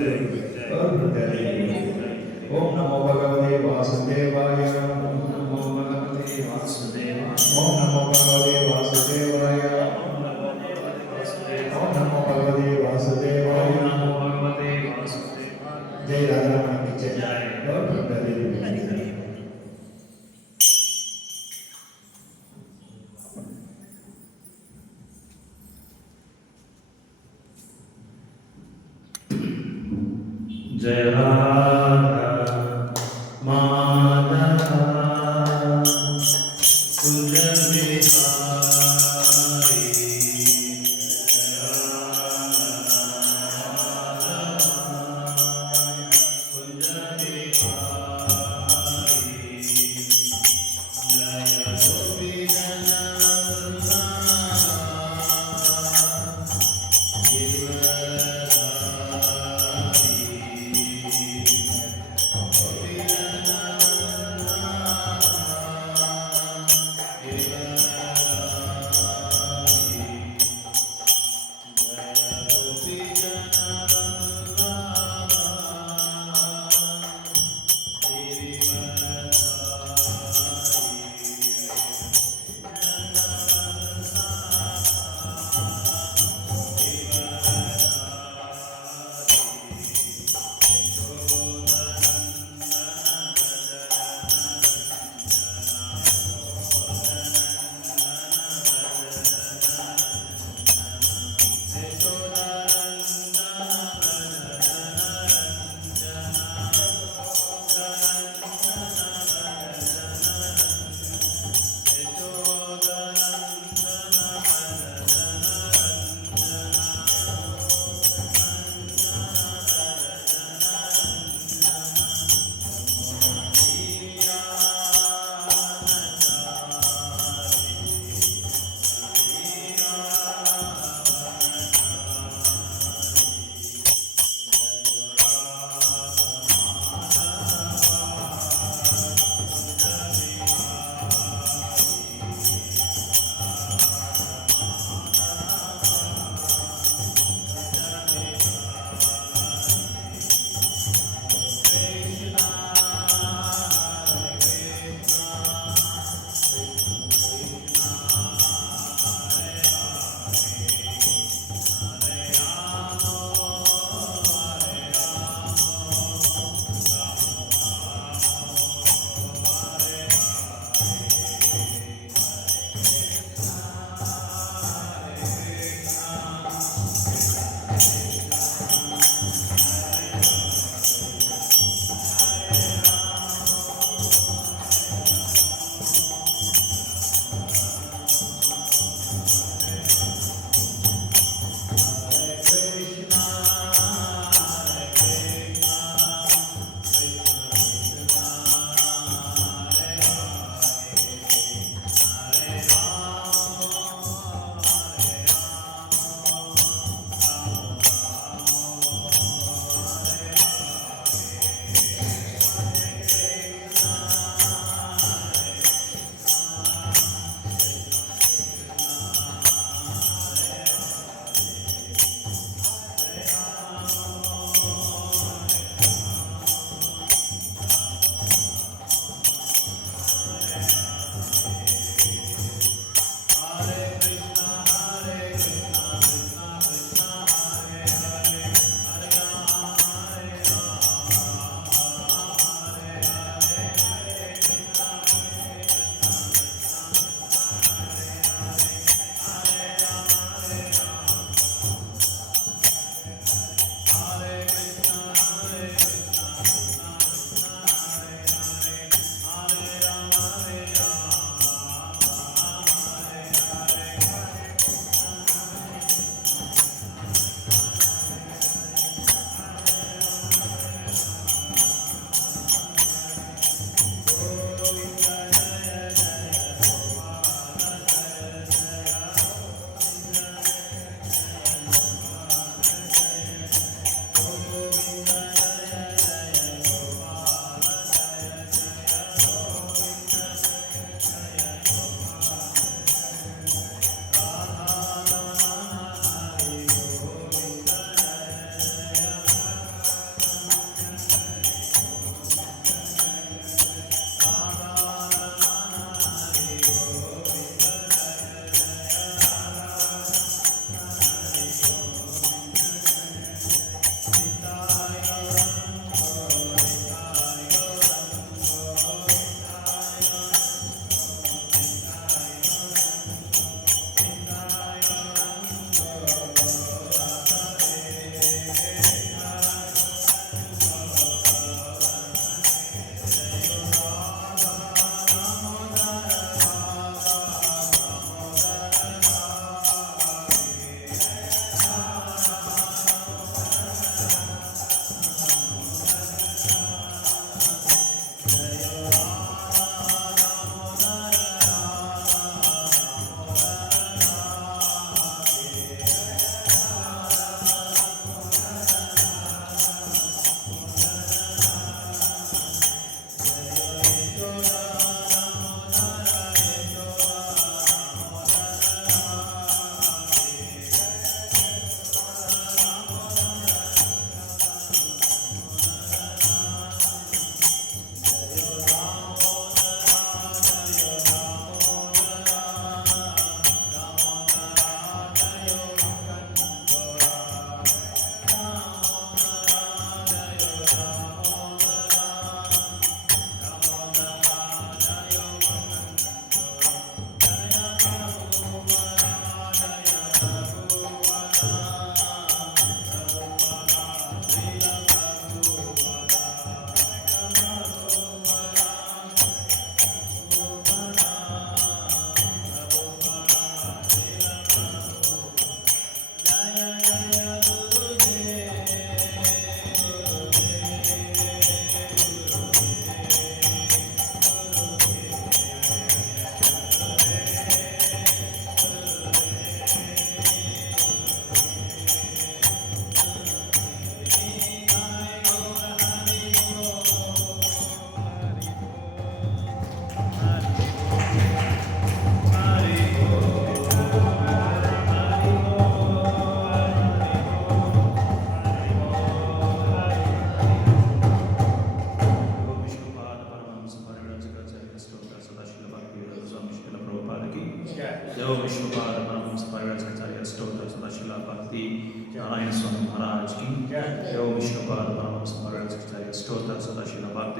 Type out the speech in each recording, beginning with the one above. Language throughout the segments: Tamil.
ओम नमो भगवते वासुदेवाय। ओम नमो भगवते वासुदेवाय। ओम नमो भगवते वासुदेवाय। ओम नमो भगवते वासुदेवाय। ओम नमो भगवते वासुदेवाय। जय राधा रमण की जय। और वृंदा देवी की जय। जय राधा माधव कुंज बिहारी। जय राधा कुंज बिहारी। जय गोपीजन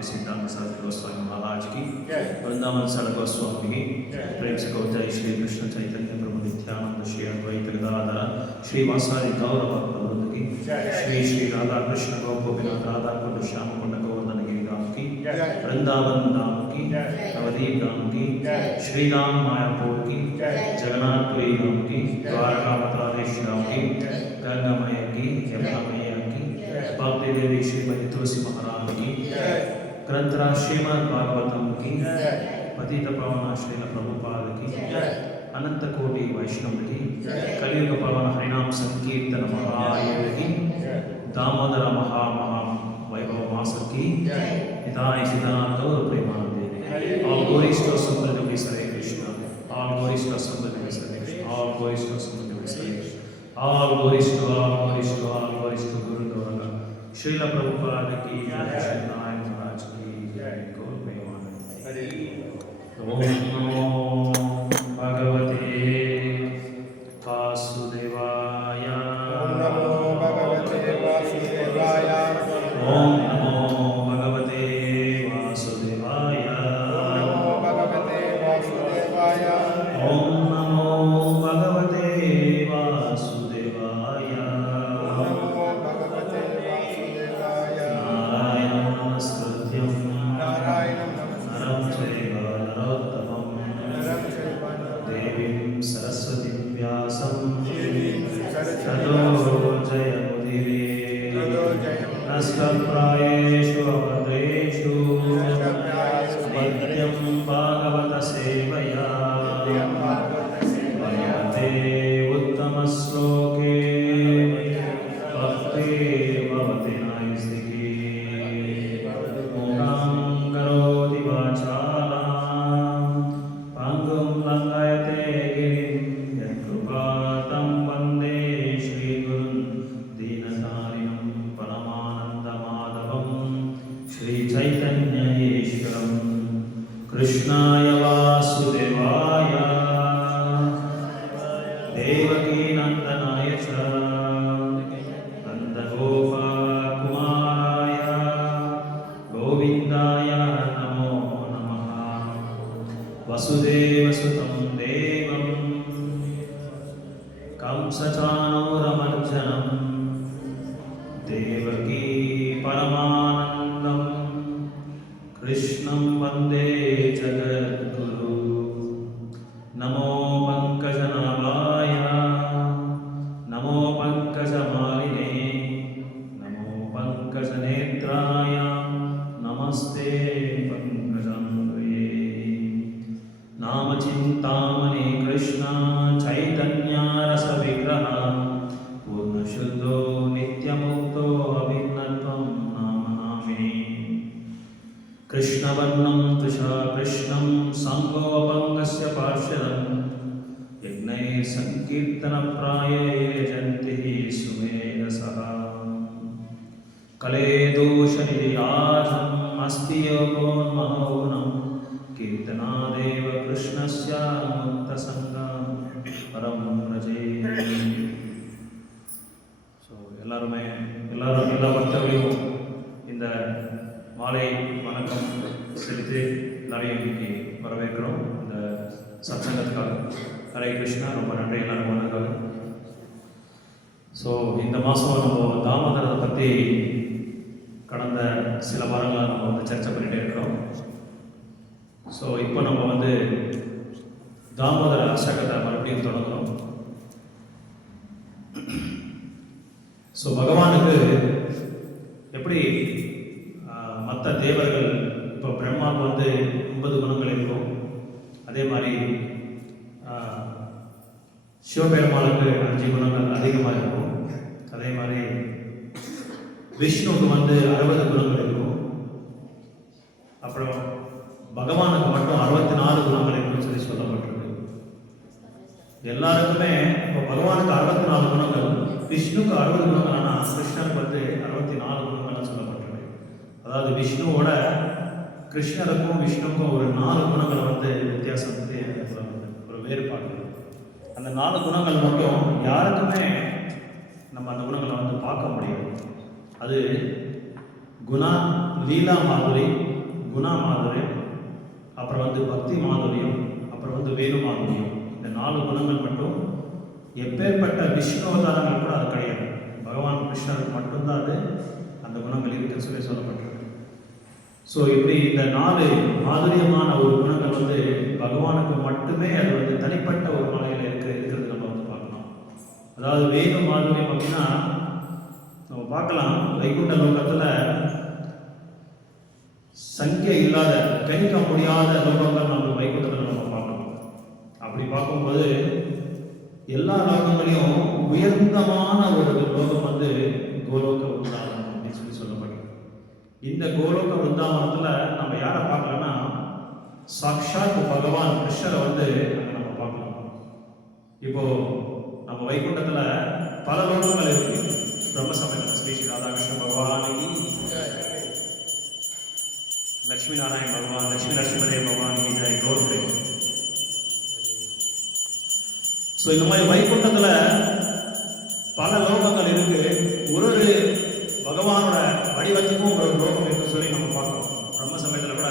भक्ति सिद्धांत सरस्वती गोस्वामी महाराज की, वृंदावन सागर गोस्वामी की, प्रेम से गौतम श्री कृष्ण चैतन्य प्रभु नित्यानंद श्री अद्वैत गदाधर श्री वासादि गौर भक्तवृंद की, श्री श्री राधा कृष्ण गोपिनाथ राधा कुंड श्याम कुंड गोवर्धन गिरि धाम की, वृंदावन धाम की, नवदीप धाम की, श्री राम मायापुर की, जगन्नाथपुरी धाम की, द्वारका मथुराधीश धाम की, गंगा मैया की, यमुना मैया की, भक्ति देवी श्रीमती तुलसी महाराज की, ग्रंथराज श्रीमद् भागवतम की, पतित पावन श्रील प्रभुपाद की, अनंत कोटि वैष्णव की, कलियुग पावन हरिनाम संकीर्तन महायोग की, दामोदर महा वैभव मास की, हिताय सिद्धांत और Premanand. All glories to Assembled Devotees, Hare Krishna. All glories to Assembled Devotees, Hare Krishna. All glories to Assembled Devotees, Hare Krishna. All glories to Guru Gauranga. Srila Prabhupada ki jai, Shri Narayan Maharaj ki jai, Gaur Premanand. Om Namo Bhagavate Vasudevaya. Om Namo Bhagavate Vasudevaya. Om Namo Bhagavate Vasudevaya. Om Namo Bhagavate Om Vasudevaya. Namo Bhagavate Vasudevaya. Narayanam Namaskrityam Naram Chaiva Narottamam Devim Saraswatim Vyasam Tato Jayamudire Nastaprayeshu Abhadreshu Bhatyam Bhagavata Sevaya Bhagavate Uttamasloke Bhakti Bhavati Naistiki Mukam Karoti Vachalam Pangum Langayate Girim Yatrupatam Vande Shri Gurun Dinasarinam Paramananda Madhavam Shri Chaitanya Ishwaram Krishnaya Vasudevaya Devaki Nandanaya Cha Nandagopa Kumaraya Govindaya Namo Namaha Vasudeva Sutam Devam Kamsachanuramarjanam Devaki Paramanandam Krishnam Vande Jagadguru Namo Pankajanabhaya Namo Pankajamaline Namo Pankajanetraya Namaste Pankajamve Namachintamani Krishna Chaitanya Rasa Vigraha Purna Shuddho Nityamukto Abhinatvam Namanami Krishna Varnam Tusha Krishnam Sango Abangasya Parshadam Yagnai Sankirtana Praye Jantihi Sumeda Saha Kale Dosha Nidiyajam Asti Yogon Mahogunam Kirtana Deva Krishnasya Mutta Sangam Param Raje. So, எல்லா பக்தர்களையும் இந்த மாலை வணக்கம் செலுத்தி எல்லாரையும் இன்னைக்கு வரவேற்கிறோம் இந்த சத்சங்கத்துக்காக. ஹரே கிருஷ்ணா, ரொம்ப நன்றி எல்லாரும் வணக்கம். ஸோ இந்த மாதம் நம்ம தாமோதரத்தை பற்றி கடந்த சில வாரங்களாக நம்ம வந்து சர்ச்சை பண்ணிகிட்டே இருக்கிறோம். ஸோ இப்போ நம்ம வந்து தாமோதர அஷ்டகத்தை மறுபடியும் தொடங்குறோம். ஸோ பகவானுக்கு எப்படி மற்ற தேவர்கள் இப்போ பிரம்மாவுக்கு வந்து 9 குணங்கள் இருக்கும், அதே மாதிரி சிவபெருமானுக்கு 5 குணங்கள் அதிகமாக இருக்கும், அதே மாதிரி விஷ்ணுவுக்கு வந்து 60 குணங்கள் இருக்கும், அப்புறம் பகவானுக்கு மட்டும் 64 குணங்கள் இருக்குன்னு சொல்லி சொல்லப்பட்டிருக்கு. எல்லாருக்குமே இப்போ பகவானுக்கு 64 குணங்கள், விஷ்ணுக்கு 60 குணங்கள், ஆனால் கிருஷ்ணனுக்கு வந்து 64 குணங்கள்னு சொல்லப்பட்டிருக்கு. அதாவது விஷ்ணுவோட கிருஷ்ணருக்கும் விஷ்ணுக்கும் ஒரு 4 குணங்கள் வந்து வித்தியாசம் வந்து ஒரு வேறுபாடு. அந்த 4 குணங்கள் மட்டும் யாருக்குமே நம்ம அந்த குணங்களை வந்து பார்க்க முடியும். அது குணா, லீலா மாதுரி, குண மாதுரியம், அப்புறம் வந்து பக்தி மாதுரியம், அப்புறம் வந்து வேணு மாதுரியம். இந்த 4 குணங்கள் மட்டும் எப்பேற்பட்ட விஷ்ணு அவதாரங்கள் கூட அது கிடையாது. பகவான் கிருஷ்ணருக்கு மட்டும்தான் அது அந்த குணங்கள் இருக்குன்னு சொல்லி சொல்லப்பட்டிருக்கு. ஸோ இப்படி இந்த 4 மாதுரியமான ஒரு குணங்கள் வந்து பகவானுக்கு மட்டுமே அது வந்து தனிப்பட்ட ஒரு மலையில் இருக்கிறது நம்ம வந்து பார்க்கலாம். அதாவது வேணு மாதுரியம் அப்படின்னா நம்ம பார்க்கலாம், வைகுண்ட லோகத்தில் சங்கிய இல்லாத கணிக்க முடியாத லோகங்கள் நம்ம வைகுண்டத்தில் நம்ம பார்க்கணும். அப்படி பார்க்கும்போது எல்லா லோகங்களையும் உயர்ந்தமான ஒரு லோகம் வந்து கோலோக விருந்தாவனம் அப்படின்னு சொல்லி சொல்லப்படுது. இந்த கோலோக விருந்தாவனத்தில் நம்ம யாரை பார்க்கலாம்னா சாக்ஷாத் பகவான் கிருஷ்ணரை வந்து அங்கே நம்ம பார்க்கலாம். இப்போ நம்ம வைகுண்டத்தில் பல லோகங்கள் இருக்கு. பிரம்மசமயம் ஸ்ரீ ஸ்ரீ ராதாகிருஷ்ண பகவானுக்கு, லட்சுமி நாராயண பகவான், லட்சுமி நரசிம்மதேவ பகவானுக்கு ஜெய், கௌரவ. ஸோ இந்த மாதிரி வைகுண்டத்தில் பல லோகங்கள் இருக்கு. ஒரு பகவானோட வடிவத்துக்கும் ஒரு லோகம் இருக்குன்னு சொல்லி நம்ம பார்க்கணும். பிரம்ம சமயத்தில் கூட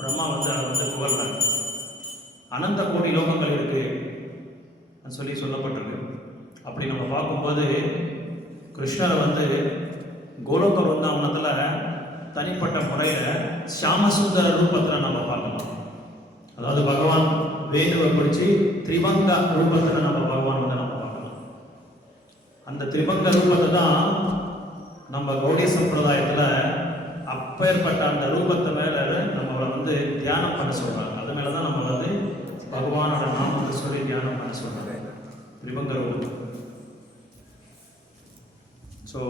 பிரம்மா வந்து அதை வந்து புகழ்றாங்க. அனந்த கோடி லோகங்கள் இருக்கு சொல்லி சொல்லப்பட்டிருக்கு. அப்படி நம்ம பார்க்கும்போது கிருஷ்ணரை வந்து கோலோக விருந்தாவனத்தில் தனிப்பட்ட முறையில் ஷியாமசுந்தர ரூபத்தில் நம்ம பார்க்கலாம். அதாவது பகவான் வேணுவை பிடிச்சி திரிபங்க ரூபத்தில் நம்ம பகவான் வந்து நம்ம பார்க்கலாம். அந்த திரிபங்க ரூபத்தை தான் நம்ம கௌடிய சம்பிரதாயத்தில் அப்பேற்பட்ட அந்த ரூபத்தை மேலே நம்மளை வந்து தியானம் பண்ண சொல்கிறாங்க. அது மேலே தான் நம்ம வந்து பகவானோட நாமத்தை சொல்லி தியானம் பண்ண சொல்கிறாங்க, திரிபங்க ரூபம். ஸோ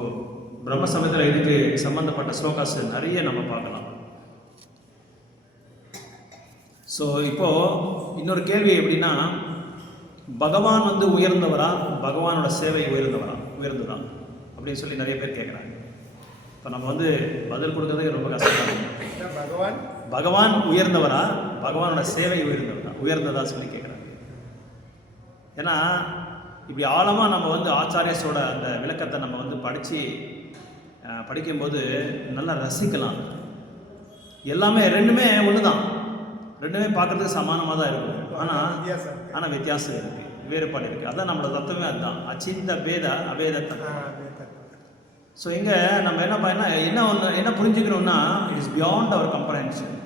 பிரம்ம சமயத்தில் இதுக்கு சம்பந்தப்பட்ட ஸ்லோகாஸ் நிறைய நம்ம பார்க்கலாம். ஸோ இப்போ இன்னொரு கேள்வி எப்படின்னா, பகவான் வந்து உயர்ந்தவரா, பகவானோட சேவை உயர்ந்ததா அப்படின்னு சொல்லி நிறைய பேர் கேட்குறாங்க. இப்போ நம்ம வந்து பதில் கொடுக்கறதுக்கு ரொம்ப கஷ்டப்படுறோம். பகவான் உயர்ந்தவரா, பகவானோட சேவை உயர்ந்ததா சொல்லி கேட்குறாங்க. ஏன்னா இப்படி ஆழமாக நம்ம வந்து ஆச்சாரியஸோட அந்த விளக்கத்தை நம்ம வந்து படிக்கும்போது நல்லா ரசிக்கலாம். எல்லாமே ரெண்டுமே ஒன்று தான், ரெண்டுமே பார்க்குறதுக்கு சமானமாக தான் இருக்கும். ஆனால் வித்தியாசம் இருக்குது, வேறுபாடு இருக்குது. அதான் நம்மளோட தத்துவமே அதுதான், அச்சிந்த பேத அபேதத்தை. ஸோ இங்கே நம்ம என்ன புரிஞ்சுக்கணும்னா, இட் இஸ் பியாண்ட் அவர் கம்ப்ரஹென்ஷன்.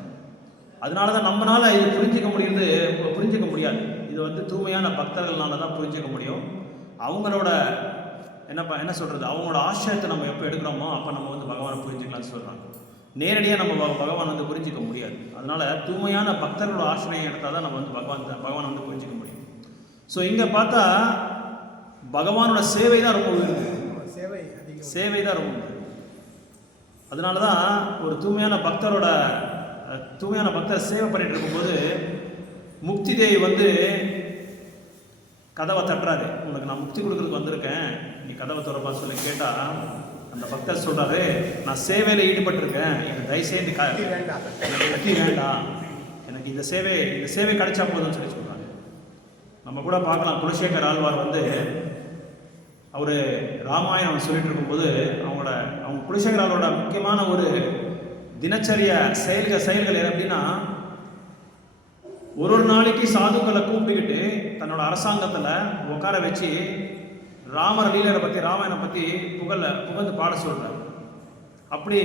அதனால தான் நம்மளால இது புரிஞ்சிக்க முடியாது. இது வந்து தூய்மையான பக்தர்களால தான் புரிஞ்சிக்க முடியும். அவங்களோட என்ன சொல்கிறது, அவங்களோட ஆசிரியத்தை நம்ம எப்போ எடுக்கிறோமோ அப்போ நம்ம வந்து பகவானை புரிஞ்சுக்கலாம்னு சொல்கிறாங்க. நேரடியாக நம்ம பகவான் வந்து புரிஞ்சிக்க முடியாது. அதனால் தூய்மையான பக்தர்களோட ஆசிரியம் எடுத்தால் தான் நம்ம வந்து பகவான் வந்து புரிஞ்சிக்க முடியும். ஸோ இங்கே பார்த்தா பகவானோட சேவை தான் ரொம்ப உயர்வு, சேவை தான் ரொம்ப உயர்வு. அதனால தான் ஒரு தூய்மையான பக்தர் சேவை பண்ணிட்டு இருக்கும்போது முக்தி தேவி வந்து கதவை தட்டுறாரு. உனக்கு நான் முக்தி கொடுக்கறதுக்கு வந்திருக்கேன், நீ கதவை திறப்பா சொல்லி கேட்டால் அந்த பக்தர் சொல்கிறாரு, நான் சேவையில் ஈடுபட்டிருக்கேன், எனக்கு தயவுசெய்து முக்தி வேண்டாம், எனக்கு இந்த சேவை கிடைச்சா போதும்னு சொல்லி சொல்கிறாங்க. நம்ம கூட பார்க்கலாம், குலசேகர் ஆழ்வார் வந்து அவர் ராமாயணம் சொல்லிட்டு இருக்கும்போது அவங்க குலசேகர் ஆழ்வாரோட முக்கியமான ஒரு தினச்சரிய செயல்கள் என்ன அப்படின்னா, ஒரு நாளைக்கு சாதுக்களை கூப்பிட்டுக்கிட்டு தன்னோட அரசாங்கத்தில் உட்கார வச்சு ராமர் லீலரை பற்றி, ராமாயணம் பற்றி புகழ்ந்து பாட சொல்கிறார். அப்படி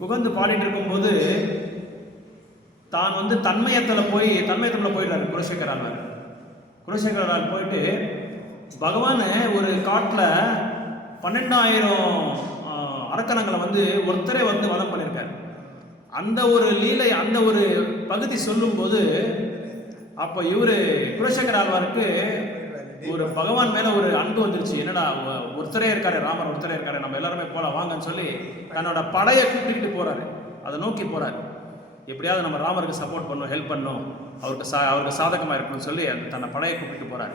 புகழ்ந்து பாடிட்டு இருக்கும்போது தான் வந்து தன்மயத்தில் போயிடுறாரு குலசேகரால் போயிட்டு பகவான் ஒரு காட்டில் 12,000 அரக்கணங்களை வந்து ஒருத்தரே வந்து வதம் பண்ணியிருக்காரு. அந்த ஒரு லீலை, அந்த ஒரு பகுதி சொல்லும்போது அப்போ குலசேகர ஆழ்வாருக்கு ஒரு பகவான் மேலே ஒரு அன்பு வந்துருச்சு. என்னடா ஒருத்தரே இருக்காரு, ராமர் ஒருத்தரே இருக்காரு, நம்ம எல்லாருமே போகலாம் வாங்கன்னு சொல்லி தன்னோட படையை கூட்டிகிட்டு போகிறாரு, அதை நோக்கி போகிறாரு. எப்படியாவது நம்ம ராமருக்கு சப்போர்ட் பண்ணணும், ஹெல்ப் பண்ணணும், அவருக்கு சாதகமாக இருக்கணும்னு சொல்லி தன்னை படையை கூப்பிட்டு போகிறாரு.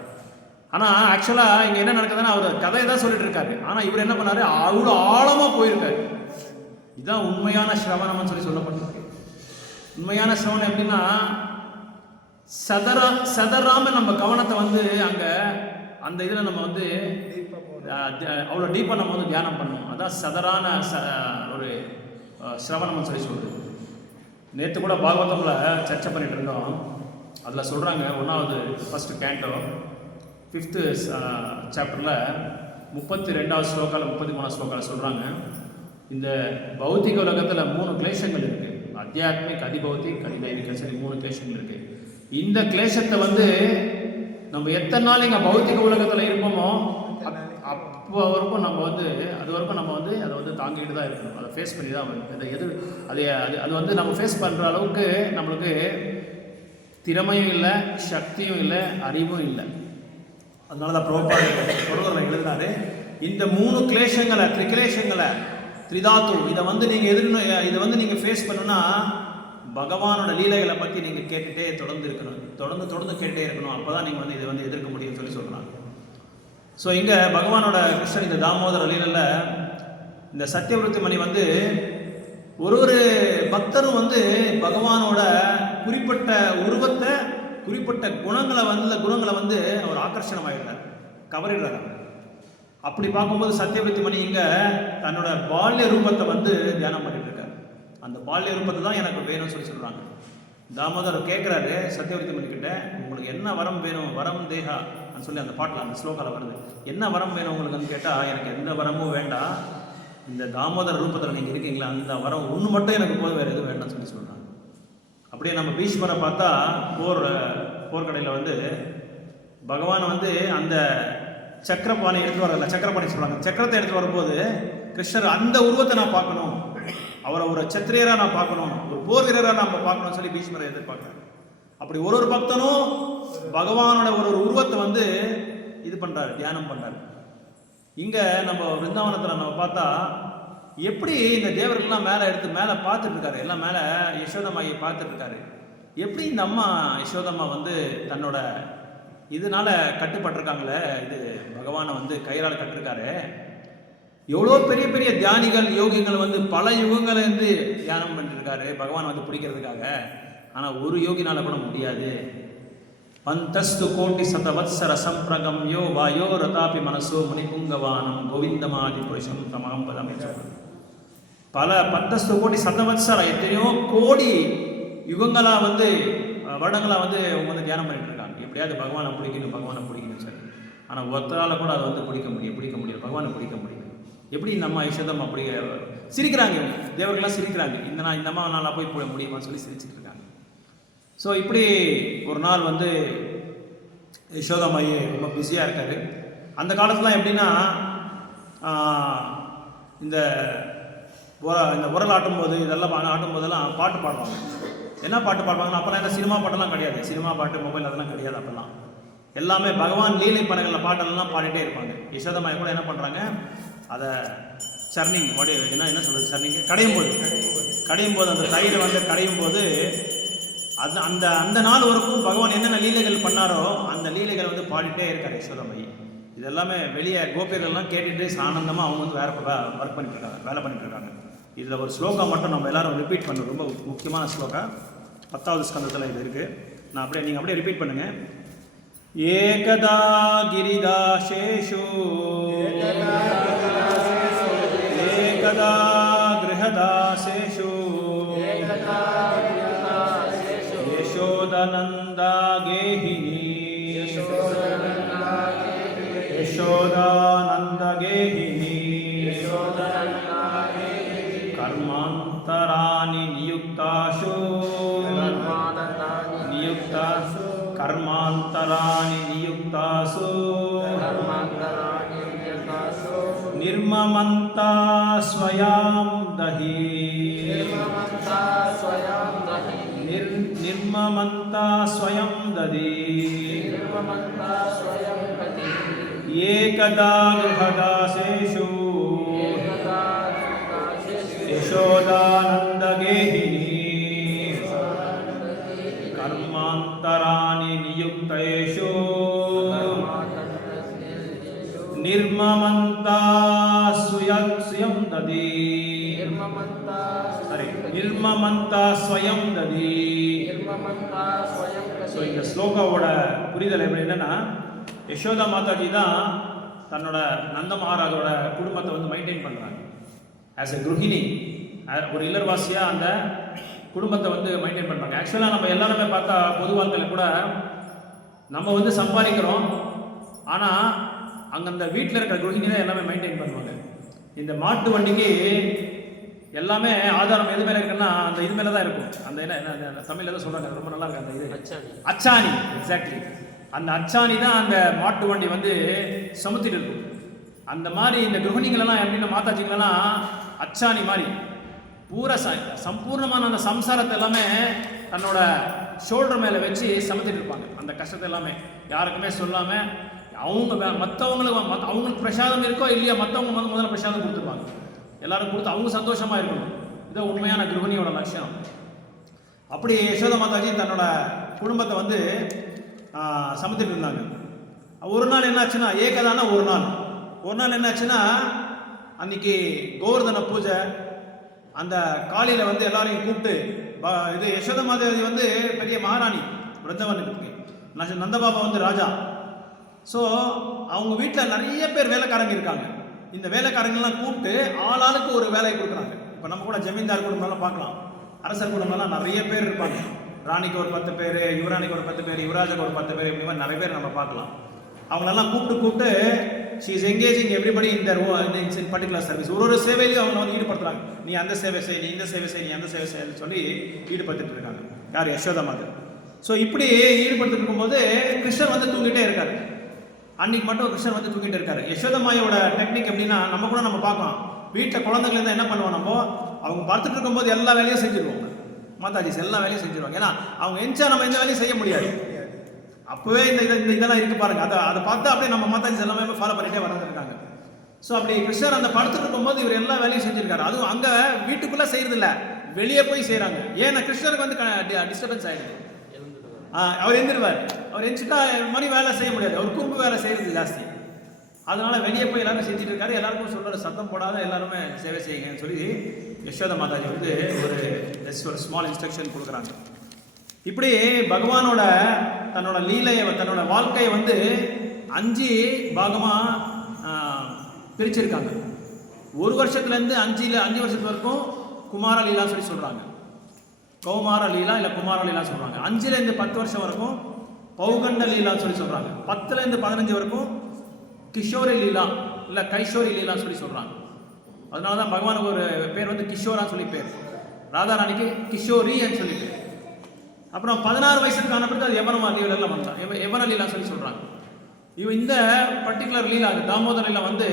ஆனால் ஆக்சுவலாக இங்கே என்ன நடக்குதுன்னா, அவர் கதையை தான் சொல்லிட்டு இருக்காரு. ஆனால் இவர் என்ன பண்ணாரு, அவ்வளோ ஆழமாக போயிருக்காரு. இதுதான் உண்மையான சிரவணம்னு சொல்லி சொல்லப்பட்டிருக்கு. உண்மையான சிரவணம் எப்படின்னா, சதறாம நம்ம கவனத்தை வந்து அங்கே அந்த இதில் நம்ம வந்து அவ்வளோ டீப்பாக நம்ம வந்து தியானம் பண்ணணும். அதான் சதறான ஒரு சிரவணம்னு சொல்லி சொல்றது. நேற்று கூட பாகவதமில் சர்ச்சை பண்ணிட்டு இருந்தோம். அதில் சொல்கிறாங்க, 1வது ஃபஸ்ட்டு கேண்டோ 5th சாப்டரில் 32வது ஸ்லோகாவில் 33வது ஸ்லோகாவில் சொல்கிறாங்க, இந்த பௌத்திக உலகத்தில் 3 கிளேஷங்கள் இருக்குது. அத்தியாத்மிக், அதிபௌத்திக், அதிதைவிக, சரி 3 கிளேஷங்கள் இருக்குது. இந்த கிளேஷத்தை வந்து நம்ம எத்தனை நாள் இங்கே பௌத்திக உலகத்தில் இருப்போமோ அப்போ வரைக்கும் நம்ம வந்து அது வரைக்கும் நம்ம வந்து அதை வந்து தாங்கிட்டு தான் இருக்கணும். அதை ஃபேஸ் பண்ணி தான் இதை அது வந்து நம்ம ஃபேஸ் பண்ணுற அளவுக்கு நம்மளுக்கு திறமையும் இல்லை, சக்தியும் இல்லை, அறிவும் இல்லை. அதனால தான் பிரபுபாதர் எழுதினாரு, இந்த 3 கிளேஷங்களை, திரிகிளேஷங்களை, திரிதாத்து, இதை வந்து நீங்கள் இதை வந்து நீங்கள் ஃபேஸ் பண்ணணும்னா பகவானோட லீலைகளை பற்றி நீங்கள் கேட்டுகிட்டே தொடர்ந்து இருக்கணும், தொடர்ந்து கேட்டுகிட்டே இருக்கணும். அப்போ தான் நீங்கள் வந்து இதை வந்து எதிர்க்க முடியும்னு சொல்லி சொல்கிறாங்க. ஸோ இங்கே பகவானோட கிருஷ்ணன் இந்த தாமோதர லீலையில் இந்த சத்தியவிருத்தி மணி வந்து ஒரு பக்தரும் வந்து பகவானோட குறிப்பிட்ட உருவத்தை, குறிப்பிட்ட குணங்களை வந்து அவர் ஆகர்ஷணமாயிடுறார், கவரிடுறார். அப்படி பார்க்கும்போது சத்தியவிருத்தி மணி இங்கே தன்னோட பால்ய ரூபத்தை வந்து தியானம் பண்ணிட்டு இருக்காரு. அந்த பால்ய ரூபத்தை தான் எனக்கு வேணும்னு சொல்லி சொல்கிறாங்க. தாமோதர் கேட்குறாரு சத்தியவிருத்தி மணி கிட்ட, உங்களுக்கு என்ன வரம் வேணும், வரம் தேகா சொல்லி அந்த பாட்டில் அந்த ஸ்லோகாவில் வருது, என்ன வரம் வேணும் உங்களுக்குன்னு கேட்டால், எனக்கு எந்த வரமும் வேண்டாம், இந்த தாமோதர ரூபத்தில் நீங்கள் இருக்கீங்களா அந்த வரம் ஒன்று மட்டும் எனக்கு போதும், வேறு எதுவும் வேண்டாம்னு சொல்லி சொல்கிறாங்க. அப்படியே நம்ம பீஷ்மரை பார்த்தா போர்க்கடையில் வந்து பகவான் வந்து அந்த சக்கரபாணி எடுத்து வரல, சக்கரபாணி சொல்கிறாங்க, சக்கரத்தை எடுத்து வரும்போது கிருஷ்ணர் அந்த உருவத்தை நான் பார்க்கணும், அவரை ஒரு சத்திரியராக நான் பார்க்கணும், ஒரு போர் வீரராக நம்ம பார்க்கணும்னு சொல்லி பீஷ்மரை எதிர்பார்க்குறேன். அப்படி ஒரு பக்தனும் பகவானோட ஒரு உருவத்தை வந்து இது பண்ணுறாரு, தியானம் பண்ணுறாரு. இங்கே நம்ம விருந்தாவனத்தில் நம்ம பார்த்தா எப்படி இந்த தேவர்கள்லாம் மேலே பார்த்துட்டு இருக்காரு, எல்லாம் மேலே யசோதம்மாயை பார்த்துட்டு இருக்காரு. எப்படி இந்த அம்மா யசோதம்மா வந்து தன்னோட இதனால கட்டுப்பட்டிருக்காங்களே, இது பகவானை வந்து கயிறால் கட்டிருக்காரு. எவ்வளோ பெரிய பெரிய தியானிகள், யோகிகள் வந்து பல யுகங்கள்லேருந்து தியானம் பண்ணிருக்காரு பகவானை வந்து பிடிக்கிறதுக்காக. ஆனால் ஒரு யோகினால கூட முடியாது. பந்தஸ்து கோட்டி சதவத்சர சம்பிரகம்யோ வாயோ ரதாபி மனசோ மணிபுங்கவானம் கோவிந்தமாதி புருஷம் தமாம் பதம். பல பந்தஸ்து கோட்டி சதவத்சர, எத்தனையோ கோடி யுகங்களாக வந்து வருடங்களாக வந்து அவங்க வந்து தியானம் பண்ணிட்டு இருக்காங்க, எப்படியாவது பகவானை பிடிக்கணும் சார். ஆனால் ஒருத்தரால் கூட அதை வந்து பிடிக்க முடியும், பகவானை பிடிக்க முடியும். எப்படி இந்த அம்மா யசோதம்மா அப்படி சிரிக்கிறாங்க, தேவர்கள்லாம் சிரிக்கிறாங்க, இந்த அம்மா நாளாக போய் முடியுமான்னு சொல்லி சிரிச்சுட்டு இருக்காங்க. ஸோ இப்படி ஒரு நாள் வந்து யசோதாமாயி ரொம்ப பிஸியாக இருக்காரு. அந்த காலத்துலாம் எப்படின்னா இந்த உரல் ஆட்டும்போது இதெல்லாம் ஆட்டும்போதெல்லாம் பாட்டு பாடுவாங்க. என்ன பாட்டு பாடுவாங்கன்னா, அப்போலாம் இந்த சினிமா பாட்டெல்லாம் கிடையாது, சினிமா பாட்டு மொபைல் அதெல்லாம் கிடையாது. அப்போல்லாம் எல்லாமே பகவான் லீலை படங்களில் பாட்டெல்லாம் பாடிட்டே இருப்பாங்க. யசோதாமாயி கூட என்ன பண்ணுறாங்க, அதை சர்னிங் என்ன சொல்கிறது, சர்னிங் கடையும் போது அந்த தயிரை வந்து கடையும் போது அந்த நாள் வரைக்கும் பகவான் என்னென்ன லீலைகள் பண்ணாரோ அந்த லீலைகளை வந்து பாடிட்டே இருக்காரு யசோதாமாயி. இதெல்லாமே வெளியே கோபியர்கள்லாம் கேட்டுட்டு ஆனந்தமாக அவங்க வந்து வேலை பண்ணிட்டு இருக்காங்க. இதில் ஒரு ஸ்லோகா மட்டும் நம்ம எல்லாரும் ரிப்பீட் பண்ணணும், ரொம்ப முக்கியமான ஸ்லோகா, 10வது ஸ்கந்தத்தில் இது இருக்குது. நீங்கள் அப்படியே ரிப்பீட் பண்ணுங்கள். ஏகதா கிரிதாசேஷு ஏகதா கிருஹதாசேஷு யசோதனந்தா கேஹினி கர்மாந்தராணி நியுக்தாசு நிர்மமந்தா ஸ்வயம் தஹி निर्ममन्ता स्वयं ददि एकदा गृहदासेषु यशोदानन्दगेहिनी कर्मान्तराणि नियुक्तेषु निर्ममन्ता स्वयं ददि நிர்மமந்தா ஸ்வயம் ததி. ஸோ இந்த ஸ்லோகாவோட புரிதல் எப்படி என்னன்னா, யசோதா மாதாஜி தான் தன்னோட நந்த மகாராஜோட குடும்பத்தை வந்து மெயின்டைன் பண்ணுறாங்க. ஆஸ் எ குருஹினி, ஒரு இல்லர்வாசியாக அந்த குடும்பத்தை வந்து மெயின்டைன் பண்ணுறாங்க. ஆக்சுவலாக நம்ம எல்லாருமே பார்த்தா பொது வாழ்க்கையில் கூட நம்ம வந்து சம்பாதிக்கிறோம், ஆனால் அங்கே அந்த வீட்டில் இருக்கிற குருகினி தான் எல்லாமே மெயின்டைன் பண்ணுவாங்க. இந்த மாட்டு வண்டிக்கு எல்லாமே ஆதாரம் எது மேலே இருக்குன்னா அந்த இது மேலே தான் இருக்கும். அந்த என்ன தமிழில் தான் சொல்கிறாங்க, ரொம்ப நல்லா இருக்கு அந்த இது அச்சாணி. எக்ஸாக்ட்லி அந்த அச்சாணி தான் அந்த மாட்டு வண்டி வந்து சமுத்திட்டு இருக்கும். அந்த மாதிரி இந்த குருகினிகளெல்லாம் எப்படின்னா மாதாஜிகளெல்லாம் அச்சாணி மாதிரி பூரா சம்பூர்ணமான அந்த சம்சாரத்தை எல்லாமே தன்னோட ஷோல்டர் மேலே வச்சு சமத்திட்டு இருப்பாங்க. அந்த கஷ்டத்தை எல்லாமே யாருக்குமே சொல்லாமல் அவங்க அவங்களுக்கு பிரசாதம் இருக்கோ இல்லையா, மற்றவங்க முதல்ல பிரசாதம் கொடுத்துருவாங்க. எல்லாரும் கொடுத்து அவங்க சந்தோஷமாக இருக்கணும். இதான் உண்மையான கிருஹணியோட லட்சணம். அப்படி யசோத மாதாஜி தன்னோட குடும்பத்தை வந்து சமத்திட்டு இருந்தாங்க. ஒரு நாள் என்னாச்சுன்னா ஏகதான ஒரு நாள் என்னாச்சுன்னா அன்னைக்கு கோவர்தன பூஜை. அந்த காலையில் வந்து எல்லாரையும் கூப்பிட்டு இது யசோத மாதாஜி வந்து பெரிய மகாராணி பிருந்தாவனுக்கு, நந்தபாபா வந்து ராஜா. ஸோ அவங்க வீட்டில் நிறைய பேர் வேலைக்காரங்க இருக்காங்க. இந்த வேலைக்காரங்கெல்லாம் கூப்பிட்டு ஆளாளுக்கு ஒரு வேலையை கொடுக்குறாங்க. இப்போ நம்ம கூட ஜமீன்தார் குடும்பம்லாம் பார்க்கலாம், அரசர் குடும்பம்லாம் நிறைய பேர் இருப்பாங்க. ராணிக்கு ஒரு 10 பேர், யுவராணிக்கு ஒரு 10 பேர், யுவராஜுக்கு ஒரு 10 பேர், இப்படி மாதிரி நிறைய பேர் நம்ம பார்க்கலாம். அவங்களெல்லாம் கூப்பிட்டு she is engaging everybody in their in particular service. ஒரு சேவையிலையும் அவங்க வந்து ஈடுபடுத்துறாங்க. நீ அந்த சேவை செய், நீ இந்த சேவை செய், நீ அந்த சேவை செய்யன்னு சொல்லி ஈடுபடுத்திட்டு இருக்காங்க. யார்? யசோதா மாதா. ஸோ இப்படி ஈடுபடுத்திட்டு இருக்கும்போது கிருஷ்ணர் வந்து தூங்கிட்டே இருக்காரு. அன்னைக்கு மட்டும் கிருஷ்ணர் வந்து தூங்கிட்டு இருக்காரு. யசோதமாயோட டெக்னிக் எப்படின்னா நம்ம பார்க்கலாம், வீட்டில் குழந்தைகள் இருந்தால் என்ன பண்ணுவோம், நம்ம அவங்க பார்த்துட்டு இருக்கும்போது எல்லா வேலையும் செஞ்சிருவோம். மாதாஜிஸ் எல்லா வேலையும் செஞ்சிருவாங்க. ஏன்னா அவங்க எஞ்சா நம்ம எந்த வேலையும் செய்ய முடியாது. அப்போவே இதெல்லாம் இருக்கு பாருங்க. அதை பார்த்தா அப்படியே நம்ம மாதாஜிஸ் எல்லாமே ஃபாலோ பண்ணிட்டே வந்துருக்காங்க. ஸோ அப்படி கிருஷ்ணர் அந்த படுத்துட்டு இருக்கும்போது இவர் எல்லா வேலையும் செஞ்சிருக்காரு. அதுவும் அங்கே வீட்டுக்குள்ளே செய்யறது இல்லை, வெளியே போய் செய்கிறாங்க. ஏன்னா கிருஷ்ணருக்கு வந்து டிஸ்டர்பன்ஸ் ஆகிடுது. அவர் எந்திருவார். அவர் எந்திரிச்சிட்டா மாதிரி வேலை செய்ய முடியாது, அவர் குறும்பு வேலை செய்யறது ஜாஸ்தி. அதனால வெளியே போய் எல்லாரும் செஞ்சுட்டு இருக்காரு. எல்லாருக்கும் சொல்ற சத்தம் போடாத எல்லாருமே சேவை செய்யுங்கன்னு சொல்லி யசோத மாதாஜி வந்து ஒரு ஸ்மால் இன்ஸ்ட்ரக்ஷன் கொடுக்குறாங்க. இப்படி பகவானோட தன்னோட லீலையை, தன்னோட வாழ்க்கையை வந்து 5 பாகமாக பிரிச்சிருக்காங்க. 1 வருஷத்துலேருந்து 5 வருஷத்து வரைக்கும் குமார லீலா சொல்லி சொல்கிறாங்க. கௌமார லீலா இல்லை குமார லீலா சொல்கிறாங்க. 5லேருந்து 10 வருஷம் வரைக்கும் பௌகண்ட லீலான்னு சொல்லி சொல்கிறாங்க. 10லேருந்து 15 வரைக்கும் கிஷோரி லீலா இல்லை கைஷோரி லீலான்னு சொல்லி சொல்கிறாங்க. அதனால தான் பகவானுக்கு ஒரு பேர் வந்து கிஷோரான்னு சொல்லி பேர், ராதாராணிக்கு கிஷோரின்னு சொல்லி பேர். அப்புறம் 16 வயசுக்கு ஆன பிறகு அது யவன லீலாம் வந்தான், யவன லீலான்னு சொல்லி சொல்கிறாங்க. இந்த பர்டிகுலர் லீலா தாமோதர லீலா வந்து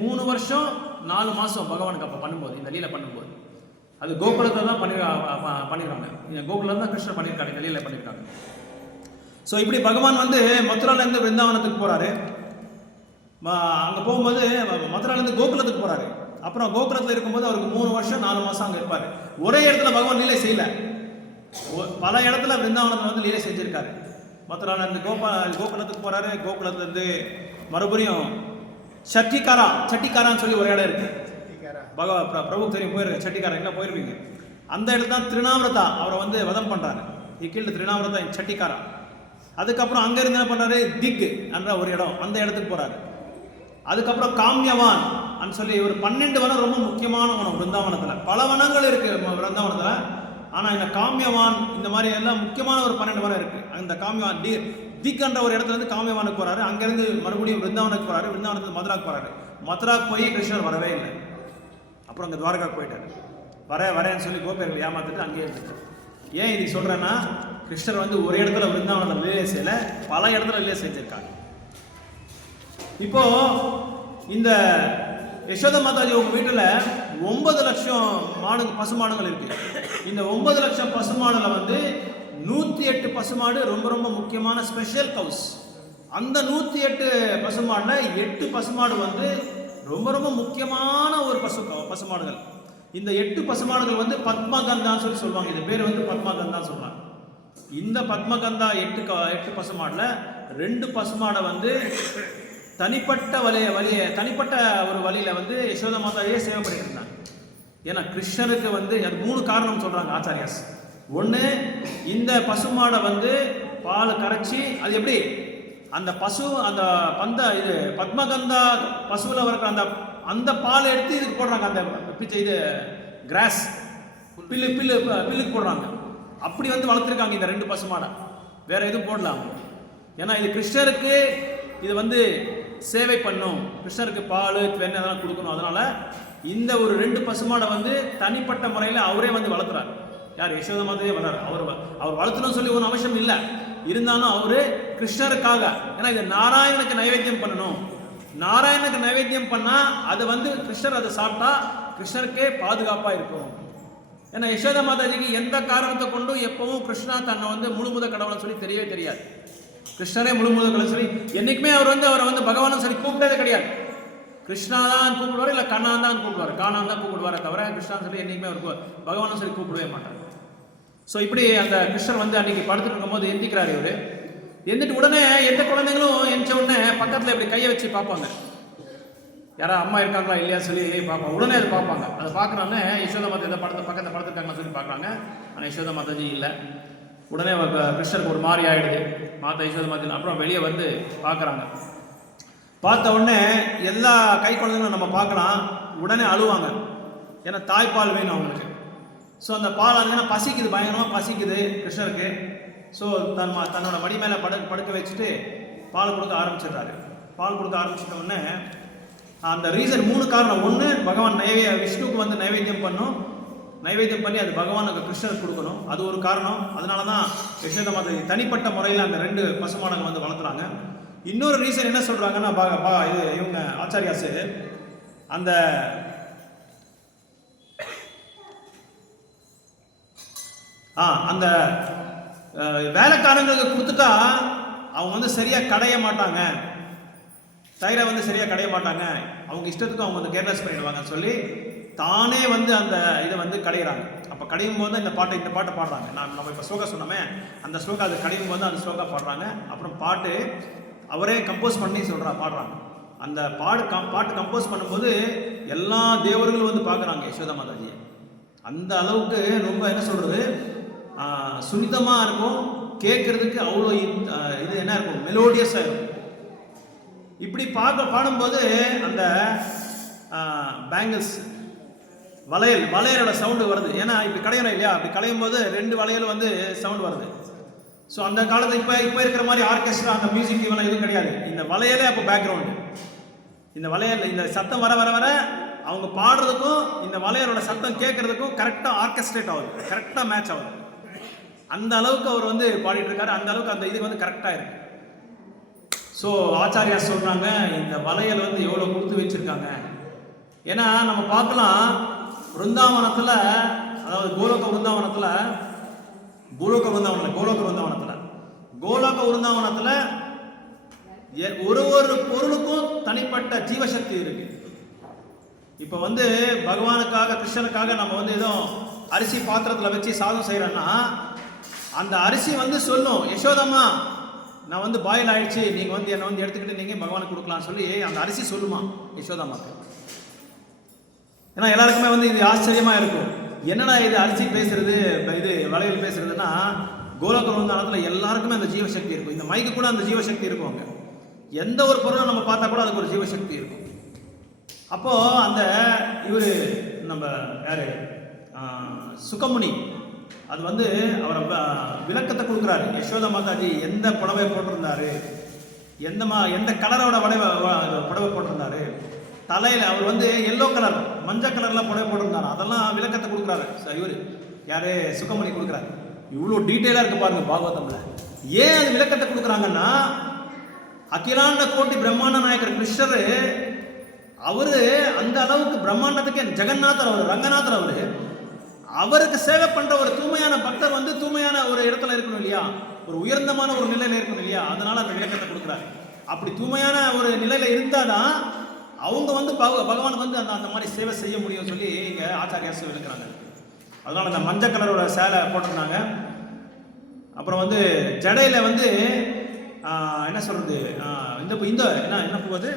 3 வருஷம் 4 மாதம் பகவானுக்கு அப்போ பண்ணும்போது, இந்த லீலை பண்ணும்போது அது கோகுலத்தை தான் பண்ணிடுறாங்க. கோகுலம் தான் கிருஷ்ணர் பண்ணியிருக்காங்க, இந்த லீலை பண்ணியிருக்காங்க. ஸோ இப்படி பகவான் வந்து மதுராலேருந்து பிருந்தாவனத்துக்கு போகிறாரு. அங்கே போகும்போது மதுராலேருந்து கோகுலத்துக்கு போகிறாரு. அப்புறம் கோகுலத்தில் இருக்கும்போது அவருக்கு 3 வருஷம் 4 மாதம் அங்கே இருப்பார். ஒரே இடத்துல பகவான் லீலை செய்யலை, பல இடத்துல பிருந்தாவனத்தில் வந்து லீலை செஞ்சுருக்காரு. மதுராலேருந்து கோகுலத்துக்கு போகிறாரு. கோகுலத்துலேருந்து மறுபடியும் சட்டிக்காரான்னு சொல்லி ஒரு இடம் இருக்குது. பிரபு தெரியும், போயிருக்கு. சட்டிக்காரா எங்கே போயிருவீங்க? அந்த இடத்துல தான் திருநாமிரதா அவரை வந்து வதம் பண்ணுறாரு. கீழே திருநாமிரதா சட்டிக்காரா. அதுக்கப்புறம் அங்கேருந்து என்ன பண்ணுறாரு, திக் என்ற ஒரு இடம், அந்த இடத்துக்கு போகிறாரு. அதுக்கப்புறம் காமியவான் சொல்லி ஒரு 12 வனம் ரொம்ப முக்கியமான வனம் பிருந்தாவனத்தில். பல வனங்கள் இருக்குது பிருந்தாவனத்தில், ஆனால் இந்த காமியவான் இந்த மாதிரி எல்லாம் முக்கியமான ஒரு 12 வனம் இருக்குது. அந்த காமியவான் திக் என்ற ஒரு இடத்துல இருந்து காமியவானுக்கு போகிறாரு. அங்கேருந்து மறுபடியும் பிருந்தாவனுக்கு போகிறாரு. பிருந்தாவனத்துக்கு மதுராக்கு போகிறாரு. மதுராக்கு போய் கிருஷ்ணர் வரவே இல்லை. அப்புறம் அங்கே துவாரகாவுக்கு போயிட்டார். வரேன்னு சொல்லி கோபியர்கள் ஏமாத்திட்டு அங்கேயே இருந்துட்டார். ஏன் இது சொல்கிறேன்னா, கிருஷ்ணர் வந்து ஒரு இடத்துல பிருந்தாவனத்தில் லீலை செய்யலை, பல இடத்துல லீலை செஞ்சிருக்காங்க. இப்போ இந்த யசோத மாதாஜி உங்க வீட்டில் 9 லட்சம் பசுமாடுகள் இருக்கு. இந்த 9 லட்சம் பசுமாடுல வந்து 108 பசுமாடு ரொம்ப ரொம்ப முக்கியமான ஸ்பெஷல் கவுஸ். அந்த 108 பசுமாடுல 8 பசுமாடு வந்து ரொம்ப ரொம்ப முக்கியமான ஒரு பசுமாடுகள். இந்த 8 பசுமாடுகள் வந்து பத்மகந்தான்னு சொல்லி சொல்லுவாங்க. இந்த பேர் வந்து பத்மகந்தான்னு சொல்றாங்க. இந்த பத்மகந்தா 8 பசுமாடுல 2 பசுமாடை வந்து தனிப்பட்ட தனிப்பட்ட ஒரு வழியில வந்து யசோத மாதாவையே சேவை பண்ணிட்டு இருந்தாங்க. ஏன்னா கிருஷ்ணருக்கு வந்து அது 3 காரணம் சொல்றாங்க ஆச்சாரியாஸ். ஒன்று, இந்த பசுமாடை வந்து பால் கரைச்சி அது எப்படி அந்த பசு அந்த இது பத்மகந்தா பசுவில் இருக்கிற அந்த பால் எடுத்து இதுக்கு போடுறாங்க. அந்த இது கிராஸ் பில்லுக்கு போடுறாங்க. அப்படி வந்து வளர்த்துருக்காங்க இந்த 2 பசுமாடை. வேற எதுவும் போடலாம். ஏன்னா இது கிருஷ்ணருக்கு இது வந்து சேவை பண்ணும், கிருஷ்ணருக்கு பால் வெண்ணெய் அதெல்லாம் கொடுக்கணும். அதனால இந்த ஒரு 2 பசுமாடை வந்து தனிப்பட்ட முறையில் அவரே வந்து வளர்த்துறாரு. யார்? யசோதா மாதாவே வளர்றாரு. அவர் வளர்த்தணும்னு சொல்லி ஒன்றும் அவசியம் இல்லை. இருந்தாலும் அவரு கிருஷ்ணருக்காக, ஏன்னா இது நாராயணனுக்கு நைவேத்தியம் பண்ணணும். நாராயணனுக்கு நைவேத்தியம் பண்ணா அது வந்து கிருஷ்ணர் அதை சாப்பிட்டா கிருஷ்ணருக்கே பாதுகாப்பா இருக்கும். ஏன்னா யசோதா மாதாஜிக்கு எந்த காரணத்தை கொண்டும் எப்பவும் கிருஷ்ணா தன்னை வந்து முழுமுத கடவுள்னு சொல்லி தெரியவே தெரியாது. கிருஷ்ணரே முழுமுத கடவுள் சொல்லி என்னைக்குமே அவரை வந்து பகவானும் சொல்லி கூப்பிட்டதே கிடையாது. கிருஷ்ணா தான் கூப்பிடுவார், இல்லை கண்ணான் தான் கூப்பிடுவார், காணான் தான் கூப்பிடுவாரே தவிர கிருஷ்ணான்னு சொல்லி என்னைக்குமே அவர் பகவானும் சொல்லி கூப்பிடவே மாட்டார். ஸோ இப்படி அந்த கிருஷ்ணர் வந்து அன்னைக்கு படுத்துட்டு இருக்கும்போது எந்திக்கிறாரு. இவர் எந்திட்டு உடனே எந்த குழந்தைங்களும் எந்திச்ச உடனே பக்கத்தில் இப்படி கையை வச்சு பார்ப்பாங்க, யாரா அம்மா இருக்காங்களா இல்லையா சொல்லி பார்ப்பாங்க. உடனே அதை பார்ப்பாங்க. அதை பார்க்குறோன்னே யசோதா மாதா எதை பக்கத்தில் படுத்துருக்காங்கன்னு சொல்லி பார்க்குறாங்க. ஆனால் யசோதா மாதாஜி இல்லை. உடனே கிருஷ்ணருக்கு ஒரு மாதிரி ஆகிடுது. மாதா யசோதா மாதா அப்புறம் வெளியே வந்து பார்க்குறாங்க. பார்த்த உடனே எல்லா கை குழந்தைங்களும் நம்ம பார்க்கலாம், உடனே அழுவாங்க. ஏன்னா தாய்ப்பால் வேணும் அவங்களுக்கு. ஸோ அந்த பால் அது பசிக்குது, பயங்கரமாக பசிக்குது கிருஷ்ணருக்கு. ஸோ தன்னோட மடி மேலே படுக்க வச்சுட்டு பால் கொடுக்க ஆரம்பிச்சிடுறாரு. பால் கொடுக்க ஆரம்பிச்சிட்ட உடனே அந்த ரீசன் 3 காரணம். ஒன்று, பகவான் விஷ்ணுக்கு வந்து நைவேத்தியம் பண்ணும், நைவேத்தியம் பண்ணி அது பகவானுக்கு கிருஷ்ணருக்கு கொடுக்கணும், அது ஒரு காரணம். அதனால தான் யசோதா மாதா தனிப்பட்ட முறையில் அந்த 2 பசுமாடுங்க வந்து வளர்த்துறாங்க. இன்னொரு ரீசன் என்ன சொல்கிறாங்கன்னா, இது இவங்க ஆச்சாரியாஸ் அந்த அந்த வேலைக்காரங்களுக்கு கொடுத்துட்டா அவங்க வந்து சரியாக கடைய மாட்டாங்க, தயிரை வந்து சரியாக கடைய மாட்டாங்க, அவங்க இஷ்டத்துக்கு அவங்க வந்து கேர்லெஸ் பண்ணிடுவாங்கன்னு சொல்லி தானே வந்து அந்த இதை வந்து கடையிறாங்க. அப்போ கடையும் போது இந்த பாட்டை பாடுறாங்க. நம்ம இப்போ ஸ்லோகா சொன்னோமே, அந்த ஸ்லோகா அது கடையும் போது அந்த ஸ்லோகா பாடுறாங்க. அப்புறம் பாட்டு அவரே கம்போஸ் பண்ணி பாடுறாங்க. அந்த பாட்டு கம்போஸ் பண்ணும்போது எல்லா தேவர்களும் வந்து பார்க்குறாங்க யசோதா மாதாஜியை. அந்த அளவுக்கு ரொம்ப என்ன சொல்கிறது, சுனிதமாக இருக்கும், கேட்குறதுக்கு அவ்வளோ இது என்ன இருக்கும், மெலோடியஸாக இருக்கும். இப்படி பாடும்போது அந்த பேங்கிள்ஸ் வளையலோட சவுண்டு வருது. ஏன்னா இப்படி கடையணும் இல்லையா, அப்படி கடையும் போது 2 வளையல் வந்து சவுண்டு வருது. ஸோ அந்த காலத்தில் இப்போ இருக்கிற மாதிரி ஆர்கெஸ்ட்ரா அந்த மியூசிக் இவெல்லாம் எதுவும் கிடையாது. இந்த வளையலே அப்போ பேக்ரவுண்டு, இந்த வளையல் இந்த சத்தம் வர வர வர அவங்க பாடுறதுக்கும் இந்த வளையலோட சத்தம் கேட்கறதுக்கும் கரெக்டாக ஆர்கெஸ்ட்ரேட் ஆகுது, கரெக்டாக மேட்ச் ஆகுது. அந்த அளவுக்கு அவர் வந்து பாடிட்டு இருக்காரு. அந்த அளவுக்கு அந்த இது வந்து கரெக்டாக இருக்கு. ஸோ ஆச்சாரியா சொல்றாங்க, இந்த வளையல் வந்து எவ்வளோ கொடுத்து வச்சிருக்காங்க. ஏன்னா நம்ம பார்க்கலாம் பிருந்தாவனத்தில், அதாவது கோலோக விருந்தாவனத்தில் ஒரு பொருளுக்கும் தனிப்பட்ட ஜீவசக்தி இருக்கு. இப்போ வந்து பகவானுக்காக கிருஷ்ணனுக்காக நம்ம வந்து ஏதோ அரிசி பாத்திரத்தில் வச்சு சாதம் செய்கிறோன்னா அந்த அரிசி வந்து சொல்லும், யசோதம்மா நான் வந்து பாயில் ஆயிடுச்சு, நீங்கள் வந்து என்னை வந்து எடுத்துக்கிட்டு நீங்கள் பகவானுக்கு கொடுக்கலாம்னு சொல்லி அந்த அரிசி சொல்லுமா யசோதம்மாக்கு. ஏன்னா எல்லாருக்குமே வந்து இது ஆச்சரியமாக இருக்கும், என்னடா இது அரிசி பேசுறது, இது வளையல் பேசுறதுன்னா, கோலோக விருந்தாவனத்தில் எல்லாருக்குமே அந்த ஜீவசக்தி இருக்கும். இந்த மைக்கு கூட அந்த ஜீவசக்தி இருக்கும். அங்கே எந்த ஒரு பொருளை நம்ம பார்த்தா கூட அதுக்கு ஒரு ஜீவசக்தி இருக்கும். அப்போது அந்த இவர் நம்ம யார் சுகமுனி அது வந்து அவரை விளக்கத்தை கொடுக்குறாரு. யசோதா மாதாஜி எந்த புடவை போட்டிருந்தாரு, எந்த கலரோட புடவை போட்டிருந்தாரு, தலையில் அவர் வந்து எல்லோ கலர் மஞ்சள் கலரில் புடவை போட்டிருந்தாரு, அதெல்லாம் விளக்கத்தை கொடுக்குறாரு இவர் யார் சுகமுனி கொடுக்குறாரு. இவ்வளோ டீட்டெயிலாக இருக்கு பாருங்க பாகவதம்ல. ஏன் அது விளக்கத்தை கொடுக்குறாங்கன்னா, அகிலாண்ட கோட்டி பிரம்மாண்ட நாயக்கர் கிருஷ்ணர் அவரு அந்த அளவுக்கு பிரம்மாண்டத்துக்கு ஜெகநாதர், அவர் ரங்கநாதர், அவருக்கு சேவை பண்ற ஒரு தூய்மையான பக்தர் வந்து தூய்மையான ஒரு இடத்துல இருக்கணும் இல்லையா, ஒரு உயர்ந்தமான ஒரு நிலையில இருக்கணும் இல்லையா, அதனால அந்த விளக்கத்தை கொடுக்குறாரு. அப்படி தூய்மையான ஒரு நிலையில இருந்தாதான் அவங்க வந்து பகவானுக்கு வந்து அந்த மாதிரி சேவை செய்ய முடியும் சொல்லி இங்க ஆச்சாரியாஸ் விளக்குறாங்க. அதனால அந்த மஞ்சள் கலரோட சேலை போட்டிருந்தாங்க. அப்புறம் வந்து ஜடையில வந்து என்ன சொல்றது, இந்த என்ன பூ, அது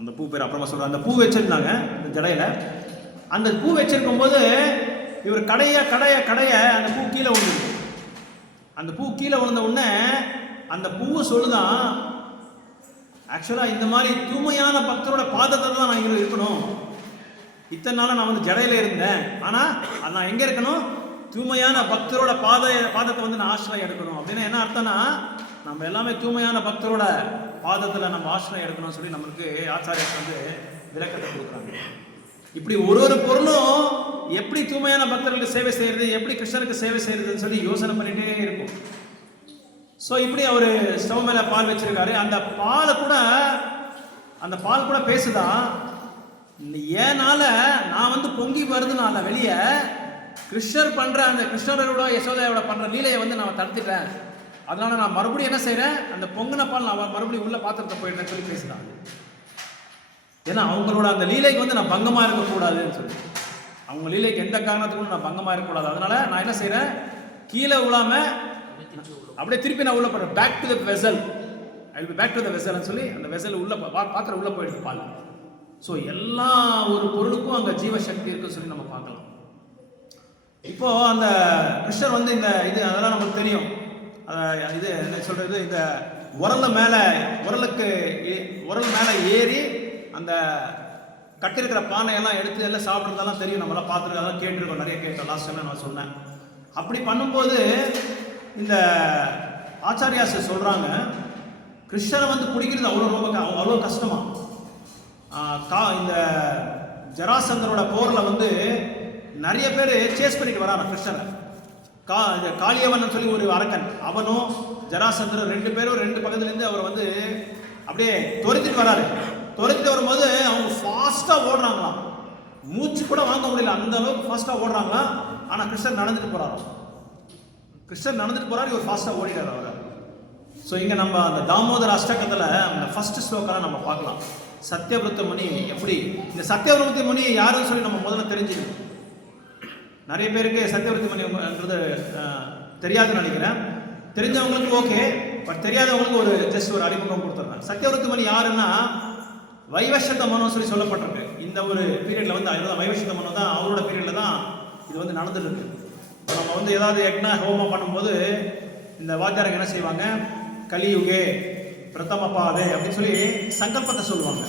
அந்த பூ பேர் அப்புறமா சொல்றேன். அந்த பூ வச்சிருந்தாங்க இந்த ஜடையில. அந்த பூ வச்சிருக்கும் போது இவர் கடைய அந்த பூ கீழே விழுந்து, அந்த பூ கீழே விழுந்த உடனே அந்த பூவை சொல்லுதான், ஆக்சுவலாக இந்த மாதிரி தூய்மையான பக்தரோட பாதத்தை தான் நான் இங்கே இருக்கணும். இத்தனை நாளாக நான் வந்து ஜடையில் இருந்தேன், ஆனால் நான் எங்கே இருக்கணும்? தூய்மையான பக்தரோட பாதத்தை வந்து நான் ஆசிரியம் எடுக்கணும். அப்படின்னா என்ன அர்த்தம்னா, நம்ம எல்லாமே தூய்மையான பக்தரோட பாதத்தில் நம்ம ஆசிரியம் எடுக்கணும்னு சொல்லி நம்மளுக்கு ஆச்சாரியர் வந்து விளக்கத்தை கொடுக்குறாங்க. இப்படி ஒரு பொருளும் எப்படி தூய்மையான பக்தர்களுக்கு சேவை செய்யறது, எப்படி கிருஷ்ணருக்கு சேவை செய்யறதுன்னு சொல்லி யோசனை பண்ணிட்டே இருக்கும். ஸோ இப்படி அவர் ஸ்டவ் மேலே பால் வச்சிருக்காரு. அந்த பால் கூட பேசுதான், ஏனால நான் வந்து பொங்கி வருதுனால வெளியே கிருஷ்ணர் பண்ற அந்த கிருஷ்ணரோட யசோதையோட பண்ற லீலையை வந்து நான் தடுத்துட்டேன். அதனால நான் மறுபடியும் என்ன செய்யறேன், அந்த பொங்கின பால் நான் மறுபடியும் உள்ள பாத்திரத்தை போயிடுறேன்னு சொல்லி பேசுறாங்க. ஏன்னா அவங்களோட அந்த லீலைக்கு வந்து நான் பங்கமா இருக்கக்கூடாதுன்னு சொல்லி, அவங்க லீலைக்கு எந்த காரணத்துக்கும் நான் பங்கமா இருக்கக்கூடாது. அதனால நான் என்ன செய்யறேன், கீழே விழாம அப்படியே திருப்பி நான் உள்ள போறேன். Back to the vessel, I will be back to the வெசல்னு சொல்லி அந்த வெசல் உள்ள பாத்திரம் உள்ள போயிடுது பால். ஸோ எல்லா ஒரு பொருளுக்கும் அங்கே ஜீவசக்தி இருக்குன்னு சொல்லி நம்ம பார்க்கலாம். இப்போ அந்த கிருஷ்ணர் வந்து இந்த அதெல்லாம் நமக்கு தெரியும். இது என்ன சொல்றது, இந்த உரல் மேலே ஏறி அந்த கட்டிருக்கிற பானையெல்லாம் எடுத்து எல்லாம் சாப்பிட்றதெல்லாம் தெரியும், நம்மளாம் பார்த்துருக்கோம், அதெல்லாம் கேட்டிருக்கோம், நிறைய கேட்டோம். லாஸ்ட் டைம் நான் சொன்னேன். அப்படி பண்ணும்போது இந்த ஆச்சாரியாஸ் சொல்றாங்க, கிருஷ்ணரை வந்து பிடிக்கிறது அவ்வளோ கஷ்டமா. இந்த ஜராசந்தரோட போரில் வந்து நிறைய பேர் சேஸ் பண்ணிட்டு வராங்க கிருஷ்ணரை. காளியவன் சொல்லி ஒரு அரக்கன், அவனும் ஜராசந்தரும் 2 பேரும் 2 பக்கத்துலேருந்து அவர் வந்து அப்படியே துரத்திட்டு வராரு. துரத்திட்டு வரும்போது அவங்க ஃபாஸ்ட்டாக ஓடுறாங்களாம், மூச்சு கூட வாங்க முடியல, அந்த அளவுக்கு ஃபாஸ்ட்டாக ஓடுறாங்களாம். ஆனால் கிருஷ்ணர் நடந்துட்டு போறாரு, இவர் ஃபாஸ்ட்டாக ஓடிடாரு அவர். ஸோ இங்கே நம்ம அந்த தாமோதர அஷ்டகத்தில் அந்த ஃபர்ஸ்ட் ஸ்லோக்கெல்லாம் நம்ம பார்க்கலாம். சத்யவிரத முனி எப்படி, இந்த சத்யவிரத முனி யாருன்னு சொல்லி நம்ம முதல்ல தெரிஞ்சுக்கணும். நிறைய பேருக்கு சத்யவிரத முனின்றது தெரியாதுன்னு நினைக்கிறேன். தெரிஞ்சவங்களுக்கு ஓகே, பட் தெரியாதவங்களுக்கு ஒரு ஜஸ்ட் ஒரு அறிமுகம் கொடுத்துட்றேன். சத்யவிரத முனி யாருன்னா வைவஸ்வத மனு சொல்லி சொல்லப்பட்டிருக்கு. இந்த ஒரு பீரியட்ல வந்து வைவஸ்வத மனு தான், அவரோட பீரியட்ல தான் இது வந்து நடந்துட்டு இருக்கு. இப்போ நம்ம வந்து ஏதாவது யக்ஞ ஹோமம் பண்ணும்போது இந்த வாத்தியாரங்க என்ன செய்வாங்க, கலியுகே பிரதம பாதே அப்படின்னு சொல்லி சங்கல்பத்தை சொல்லுவாங்க.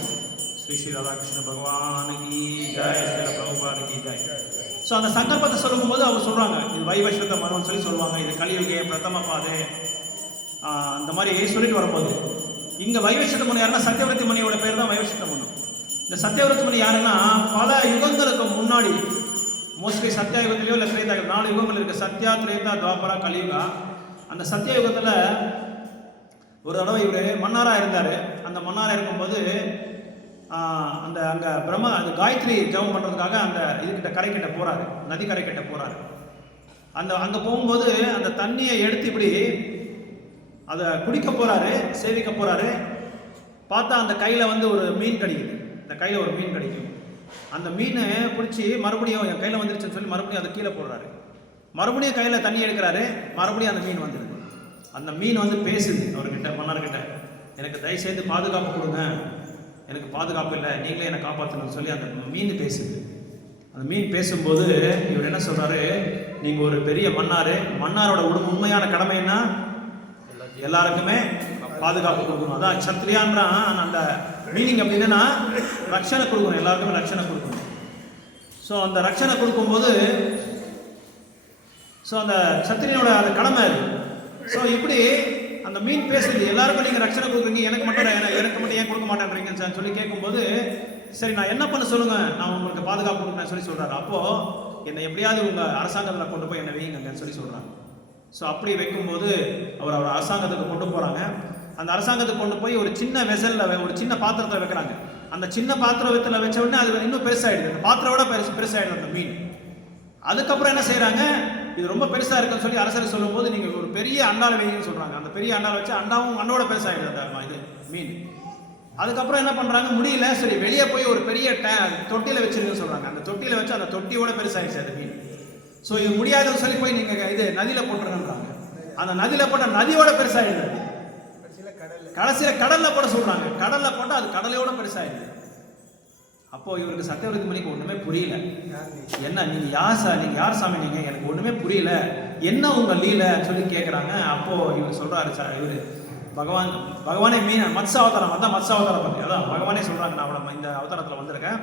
ஸ்ரீ ஸ்ரீ ராதாகிருஷ்ண பகவானுக்கு ஜெய், ஸ்ரீ பிரபுபாதுக்கு ஜெய். ஸோ அந்த சங்கல்பத்தை சொல்லும்போது அவங்க சொல்றாங்க, இது வைவஸ்வத மனுன்னு சொல்லி சொல்லுவாங்க, இது கலியுகே பிரதம பாதே அந்த மாதிரி சொல்லிட்டு வரும்போது, இங்க வைவஸ்வத மனு யாருன்னா சத்யவிரத முனியோட பேர் தான் வைவஸ்வத மனு. இந்த சத்யவிரத முனி யாருன்னா பல யுகங்களுக்கு முன்னாடி, மோஸ்ட்லி சத்யாயுகத்திலேயோ இல்லை திரேதாயுகம், 4 யுகங்கள் இருக்கு, சத்யா, திரேதா, துவாபரா, கலியுகா. அந்த சத்யயுகத்தில் ஒரு தடவை இவர் மன்னாராக இருந்தார். அந்த மன்னாராக இருக்கும்போது அந்த அங்கே அந்த காயத்ரி ஜபம் பண்ணுறதுக்காக அந்த இதுக்கிட்ட கரைக்கிட்ட போகிறாரு, நதி கரைக்கிட்ட போகிறாரு. அங்கே போகும்போது அந்த தண்ணியை எடுத்து இப்படி அதை குடிக்க போகிறாரு, சேவிக்க போகிறாரு. பார்த்தா அந்த கையில் வந்து ஒரு மீன் கிடைக்குது, இந்த கையில் ஒரு மீன் கிடைக்கும். அந்த மீனை பிடிச்சி மறுபடியும் என் கையில் வந்துருச்சுன்னு சொல்லி மறுபடியும் அதை கீழே போடுறாரு. மறுபடியும் கையில் தண்ணி எடுக்கிறாரு, மறுபடியும் அந்த மீன் வந்துடுது. அந்த மீன் வந்து பேசுது அவர்கிட்ட, மன்னர்கிட்ட, எனக்கு தயவு செய்து பாதுகாப்பு கொடுங்க, எனக்கு பாதுகாப்பு இல்லை, நீங்களே என்னை காப்பாற்றணும்னு சொல்லி அந்த மீன் பேசுது. அந்த மீன் பேசும்போது இவர் என்ன சொல்றாரு, நீங்கள் ஒரு பெரிய மன்னாரோட உண்மையான கடமை என்ன, எல்லாருக்குமே பாதுகாப்பு கொடுக்கணும். அதான் சத்ரியான்றான். அந்த மீனிங் அப்படின்னா ரட்சணை கொடுக்கணும், எல்லாருக்குமே ரட்சணை கொடுக்கணும். ஸோ அந்த ரட்சணை கொடுக்கும்போது அந்த சத்திரியனோட அந்த கடமை அது. ஸோ இப்படி அந்த மீன் பேசுது, எல்லாருக்கும் நீங்கள் ரட்சணை கொடுக்குறீங்க, எனக்கு மட்டும் ஏன் கொடுக்க மாட்டேன்றீங்கன்னு சொல்லி கேட்கும்போது, சரி நான் என்ன பண்ண சொல்லுங்க, நான் உங்களுக்கு பாதுகாப்பு கொடுக்குறேன்னு சொல்லி சொல்றாரு. அப்போ என்னை எப்படியாவது உங்க அரசாங்கத்தில் கொண்டு போய் என்னை வைங்கன்னு சொல்லி சொல்றாங்க. ஸோ அப்படி வைக்கும்போது அவர் அரசாங்கத்துக்கு கொண்டு போறாங்க. அந்த அரசாங்கத்துக்கு கொண்டு போய் ஒரு சின்ன வெசல்ல, ஒரு சின்ன பாத்திரத்தை வைக்கிறாங்க. அந்த சின்ன பாத்திரத்தில் வச்ச உடனே அது இன்னும் பெருசாயிடுது, அந்த பாத்திரோட பெருசாயிடுது அந்த மீன். அதுக்கப்புறம் என்ன செய்யறாங்க, இது ரொம்ப பெருசா இருக்குன்னு சொல்லி அரசர் சொல்லும்போது, நீங்க ஒரு பெரிய அண்டால வைங்கன்னு சொல்றாங்க. அந்த பெரிய அண்டால வச்சு அண்டாவோட பெருசாயிடுது அந்த இது மீன். அதுக்கப்புறம் என்ன பண்றாங்க, முடியல, சரி வெளியே போய் ஒரு பெரிய தொட்டியில வச்சிருக்குன்னு சொல்றாங்க. அந்த தொட்டியில வச்சு அந்த தொட்டியோட பெருசாயிடுச்சு அந்த மீன். ஸோ இது முடியாதுன்னு சொல்லி போய் நீங்க இது நதியில போட்டுருங்கன்றாங்க. அந்த நதியில போட்ட நதியோட பெருசாயிடுது. கடைசியில கடல்ல போட சொல்றாங்க, கடல்ல போட்டா அது கடலையோட பெருசாயிடுது. அப்போ இவருக்கு சத்யவிரத முனிக்கு ஒண்ணுமே புரியல. என்ன நீங்க யார் சாமி, நீங்க எனக்கு ஒண்ணுமே புரியல, என்ன உங்க லீல சொல்லி கேட்கறாங்க. அப்போ இவர் சொல்றாரு, இவரு பகவானே மீன் மத்ஸ்ய அவதாரம், அதான் மத்ஸ்ய அவதாரம் பண்ணி, அதான் பகவானே சொல்கிறாங்க, நான் அவனை இந்த அவதாரத்தில் வந்திருக்கேன்.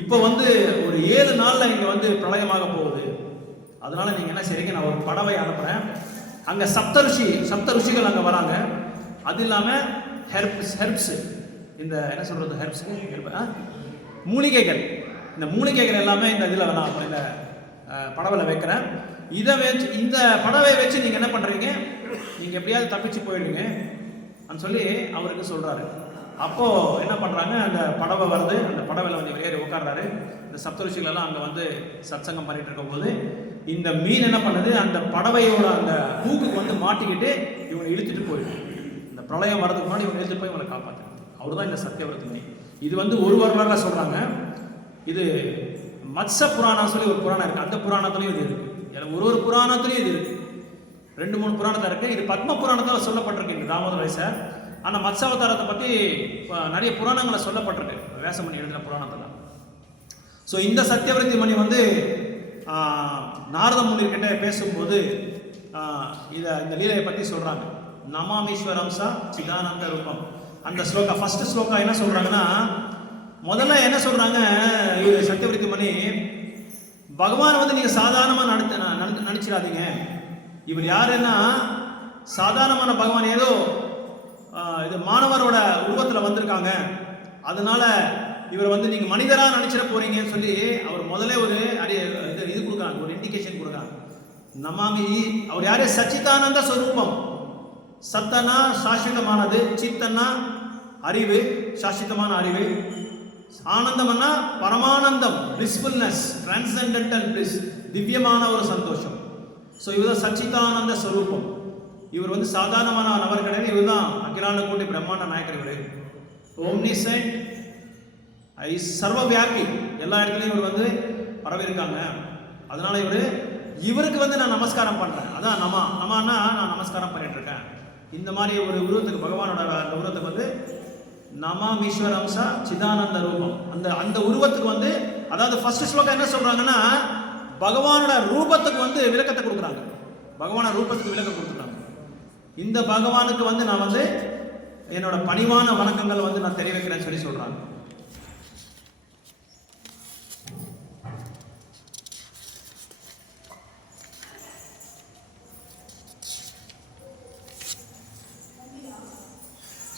இப்போ வந்து ஒரு 7 நாளில் இங்கே வந்து பிரளயமாக போகுது, அதனால நீங்கள் என்ன செய்றீங்க, நான் ஒரு படவை அனுப்புகிறேன். அங்கே சப்த ருஷிகள் அங்கே வராங்க. அது இல்லாமல் ஹெர்ப்ஸ் இந்த என்ன சொல்கிறது, ஹெர்ப்ஸுக்கு மூலிகைகள், இந்த மூலிகைகள் எல்லாமே இந்த இதில் நான் இந்த படவில் வைக்கிறேன். இதை வச்சு, இந்த படவை வச்சு நீங்கள் என்ன பண்ணுறீங்க, நீங்கள் எப்படியாவது தப்பிச்சு போயிடுங்க அப்படின்னு சொல்லி அவருக்கு சொல்கிறாரு. அப்போது என்ன பண்ணுறாங்க, அந்த படவை வருது, அந்த படவையில் வந்து ஏறி உட்கார்றாரு. இந்த சப்தரிஷிகளெல்லாம் அங்கே வந்து சத்சங்கம் பண்ணிட்டு இருக்கும்போது இந்த மீன் என்ன பண்ணுது, அந்த படவையோட அந்த மூக்குக்கு வந்து மாட்டிக்கிட்டு இவனை இழுத்துட்டு போயிடும். இந்த பிரளயம் வரதுக்கு முன்னாடி இவனை இழுத்துட்டு போய் இவனை காப்பாற்று. அவர் தான் இந்த சத்தியவிரத முனி. இது வந்து ஒரு வரலாறுல சொல்கிறாங்க. இது மத்ஸ்ய புராணம் சொல்லி ஒரு புராணம் இருக்குது, அந்த புராணத்துலேயும் இது இருக்குது. ஒரு புராணத்துலேயும் இது இருக்குது, 2-3 புராணத்தில் இருக்குது. இது பத்ம புராணத்தில் சொல்லப்பட்டிருக்கு இந்த தாமோதர வைசர். ஆனால் மத்ஸ்யாவதாரத்தை பற்றி நிறைய புராணங்களை சொல்லப்பட்டிருக்கு வேசமணி எழுதின புராணத்தில். ஸோ இந்த சத்தியவிரதி மணி வந்து நாரத முனிகிட்ட பேசும்போது இந்த லீலையை பற்றி சொல்கிறாங்க. நமாமீஸ்வரம்சா சிதானந்த ரூபம், அந்த ஸ்லோகா, ஃபர்ஸ்ட் ஸ்லோகா என்ன சொல்கிறாங்கன்னா, முதல்ல என்ன சொல்கிறாங்க, இவர் சத்தியவிரதி மணி, பகவான் வந்து நீங்கள் சாதாரணமாக நினச்சிடாதீங்க. இவர் யாருன்னா சாதாரணமான பகவான், ஏதோ இது மாணவரோட உருவத்தில் வந்திருக்காங்க, அதனால இவர் வந்து நீங்கள் மனிதராக நினச்சிட போறீங்கன்னு சொல்லி அவர் முதல்ல ஒரு இது கொடுக்குறாங்க, ஒரு இண்டிகேஷன் கொடுக்குறாங்க. நமாமி, அவர் யாரு, சச்சிதானந்த ஸ்வரூபம். சத்தனா சாஸ்வதமானது, சித்தனா அறிவு, சாஸ்வதமான அறிவு, ஆனந்தம்னா பரமானந்தம், பிளிஸ்ஃபுல்னஸ், டிரான்சென்டென்டல் பிளிஸ், திவ்யமான ஒரு சந்தோஷம். ஸோ இவர் சச்சிதானந்த ஸ்வரூபம். இவர் வந்து சாதாரணமான நபர் கிடையாது, இவர் தான் அகிலாண்ட கோட்டி பிரம்மாண்ட நாயக்கர். இவர் ஓம்னிசென்ட், சர்வ வியாபி, எல்லா இடத்துலையும் இவர் வந்து பரவி இருக்காங்க. அதனால இவருக்கு வந்து நான் நமஸ்காரம் பண்றேன். அதான் நமான்னா நான் நமஸ்காரம் பண்ணிட்டு இருக்கேன். இந்த மாதிரி ஒரு உருவத்துக்கு, பகவானோட அந்த உருவத்துக்கு வந்து நமாமீஸ்வரம்சா சிதானந்த ரூபம், அந்த உருவத்துக்கு வந்து, அதாவது ஃபர்ஸ்ட் ஸ்லோகம் என்ன சொல்றாங்கன்னா, பகவானோட ரூபத்துக்கு வந்து விளக்கத்தை கொடுக்குறாங்க. பகவானோட ரூபத்துக்கு விளக்கம் கொடுத்துருக்காங்க. இந்த பகவானுக்கு வந்து நான் வந்து என்னோட பணிவான வணக்கங்கள் வந்து நான் தெரிவிக்கிறேன்னு சொல்லி சொல்றாங்க.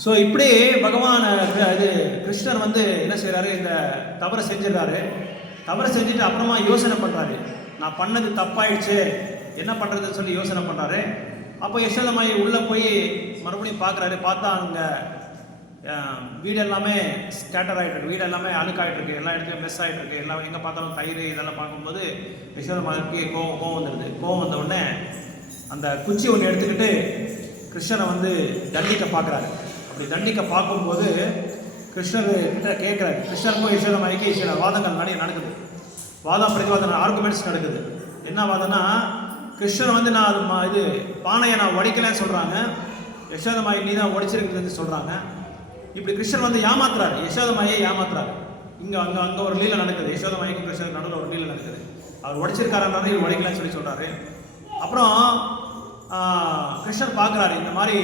ஸோ இப்படி பகவான் இது கிருஷ்ணர் வந்து என்ன செய்கிறாரு, இந்த தவறை செஞ்சிடறாரு. தவறை செஞ்சுட்டு அப்புறமா யோசனை பண்ணுறாரு, நான் பண்ணது தப்பாயிடுச்சு, என்ன பண்ணுறதுன்னு சொல்லி யோசனை பண்ணுறாரு. அப்போ யசோதமாயி உள்ளே போய் மறுபடியும் பார்க்குறாரு. பார்த்தா அங்கே வீடு எல்லாமே ஸ்கேட்டர் ஆகிட்டு இருக்கு, வீடு எல்லாமே அழுக்காயிட்டு இருக்கு, எல்லா இடத்துலையும் மெஸ் ஆகிட்டு இருக்கு, எல்லாம் எங்கே பார்த்தாலும் தயிர் இதெல்லாம் பார்க்கும்போது யசோதமாயிக்கு கோவம் வந்துடுது. கோவம் வந்த உடனே அந்த குச்சி ஒன்று எடுத்துக்கிட்டு கிருஷ்ணரை வந்து தண்டிக்க பார்க்குறாரு. அப்படி தண்டிக்க பார்க்கும்போது கிருஷ்ணர் கிட்ட கேட்குறாரு. கிருஷ்ணருக்கும் யசோதமாயிக்கு சில வாதங்கள் நடக்குது, வாதம் பிரதிவாதம், ஆர்குமெண்ட்ஸ் நடக்குது. என்ன வாதம்னா, கிருஷ்ணர் வந்து நான் இது பானையை நான் உடைக்கலன்னு சொல்கிறாங்க, யசோதமாயி நீ தான் உடைச்சிருக்குதுன்னு சொல்கிறாங்க. இப்படி கிருஷ்ணர் வந்து ஏமாத்துறாரு, யசோதமாயை ஏமாத்துறாரு. அங்கே ஒரு லீலை நடக்குது, யசோதமாயிக்கு கிருஷ்ணர் நடுவில் ஒரு லீலை நடக்குது. அவர் உடைச்சிருக்காருன்றாரு, இவர் உடைக்கலன்னு சொல்லி சொல்கிறாரு. அப்புறம் கிருஷ்ணர் பார்க்குறாரு, இந்த மாதிரி